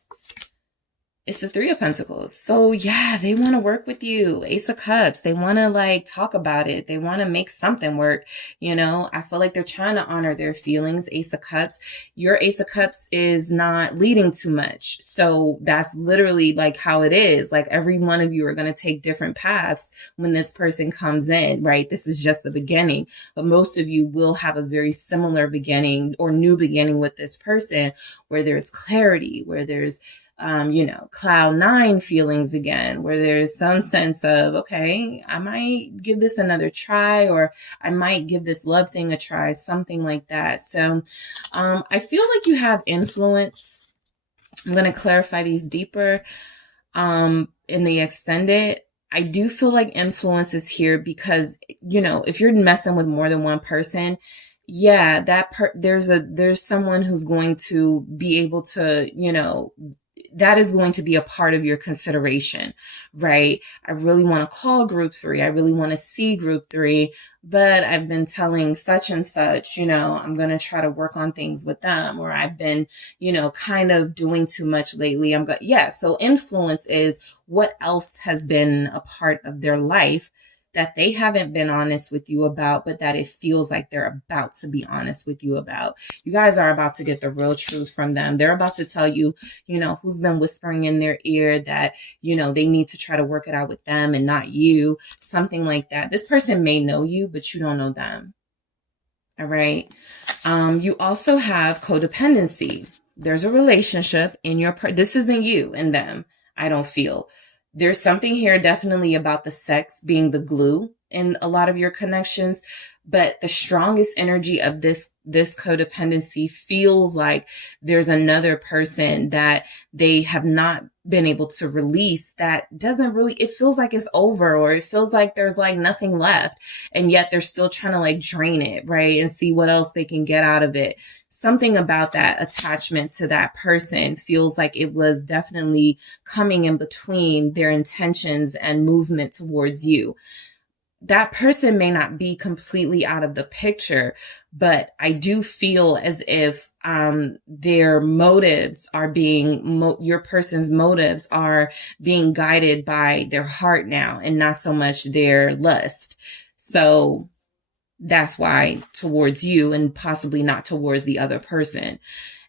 It's the 3 of Pentacles. So yeah, they want to work with you. Ace of Cups. They want to talk about it. They want to make something work. I feel like they're trying to honor their feelings. Ace of Cups. Your Ace of Cups is not leading too much. So that's literally how it is. Every one of you are going to take different paths when this person comes in, right? This is just the beginning, but most of you will have a very similar beginning or new beginning with this person, where there's clarity, where there's cloud nine feelings again, where there's some sense of, okay, I might give this another try, or I might give this love thing a try, something like that. So I feel like you have influence. I'm going to clarify these deeper in the extended. I do feel like influence is here because, if you're messing with more than one person, yeah, there's someone who's going to be able to, that is going to be a part of your consideration, right? I really want to call group 3. I really want to see group 3, but I've been telling such and such, I'm going to try to work on things with them, or I've been, kind of doing too much lately. So influence is what else has been a part of their life that they haven't been honest with you about, but that it feels like they're about to be honest with you about. You guys are about to get the real truth from them. They're about to tell you, who's been whispering in their ear that, they need to try to work it out with them and not you, something like that. This person may know you, but you don't know them. All right. You also have codependency. There's a relationship in this isn't you and them, I don't feel. There's something here definitely about the sex being the glue in a lot of your connections, but the strongest energy of this codependency feels like there's another person that they have not been able to release that doesn't really, it feels like it's over, or it feels like there's like nothing left, and yet they're still trying to like drain it, right? And see what else they can get out of it. Something about that attachment to that person feels like it was definitely coming in between their intentions and movement towards you. That person may not be completely out of the picture, but I do feel as if their motives are being, your person's motives are being guided by their heart now and not so much their lust. So that's why towards you and possibly not towards the other person.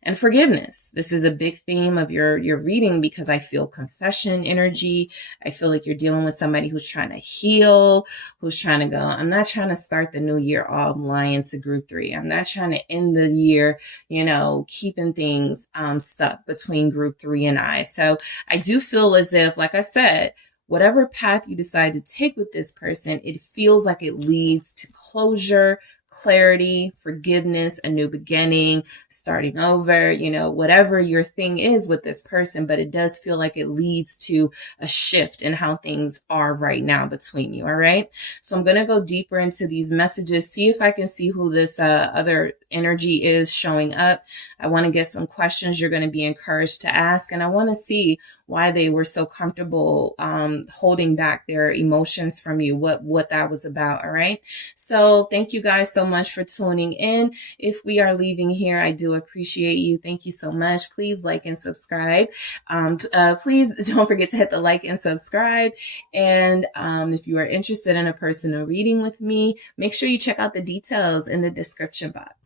And forgiveness. This is a big theme of your reading because I feel confession energy. I feel like you're dealing with somebody who's trying to heal, who's trying to go, I'm not trying to start the new year all lying to group 3. I'm not trying to end the year, keeping things stuck between group 3 and I. So I do feel as if, like I said, whatever path you decide to take with this person, it feels like it leads to closure, clarity, forgiveness, a new beginning, starting over, whatever your thing is with this person, but it does feel like it leads to a shift in how things are right now between you. All right. So I'm going to go deeper into these messages, see if I can see who this other energy is showing up. I want to get some questions you're going to be encouraged to ask, and I want to see why they were so comfortable holding back their emotions from you, what that was about. All right. So thank you guys so much for tuning in. If we are leaving here, I do appreciate you. Thank you so much. Please like and subscribe. Please don't forget to hit the like and subscribe. And if you are interested in a personal reading with me, make sure you check out the details in the description box.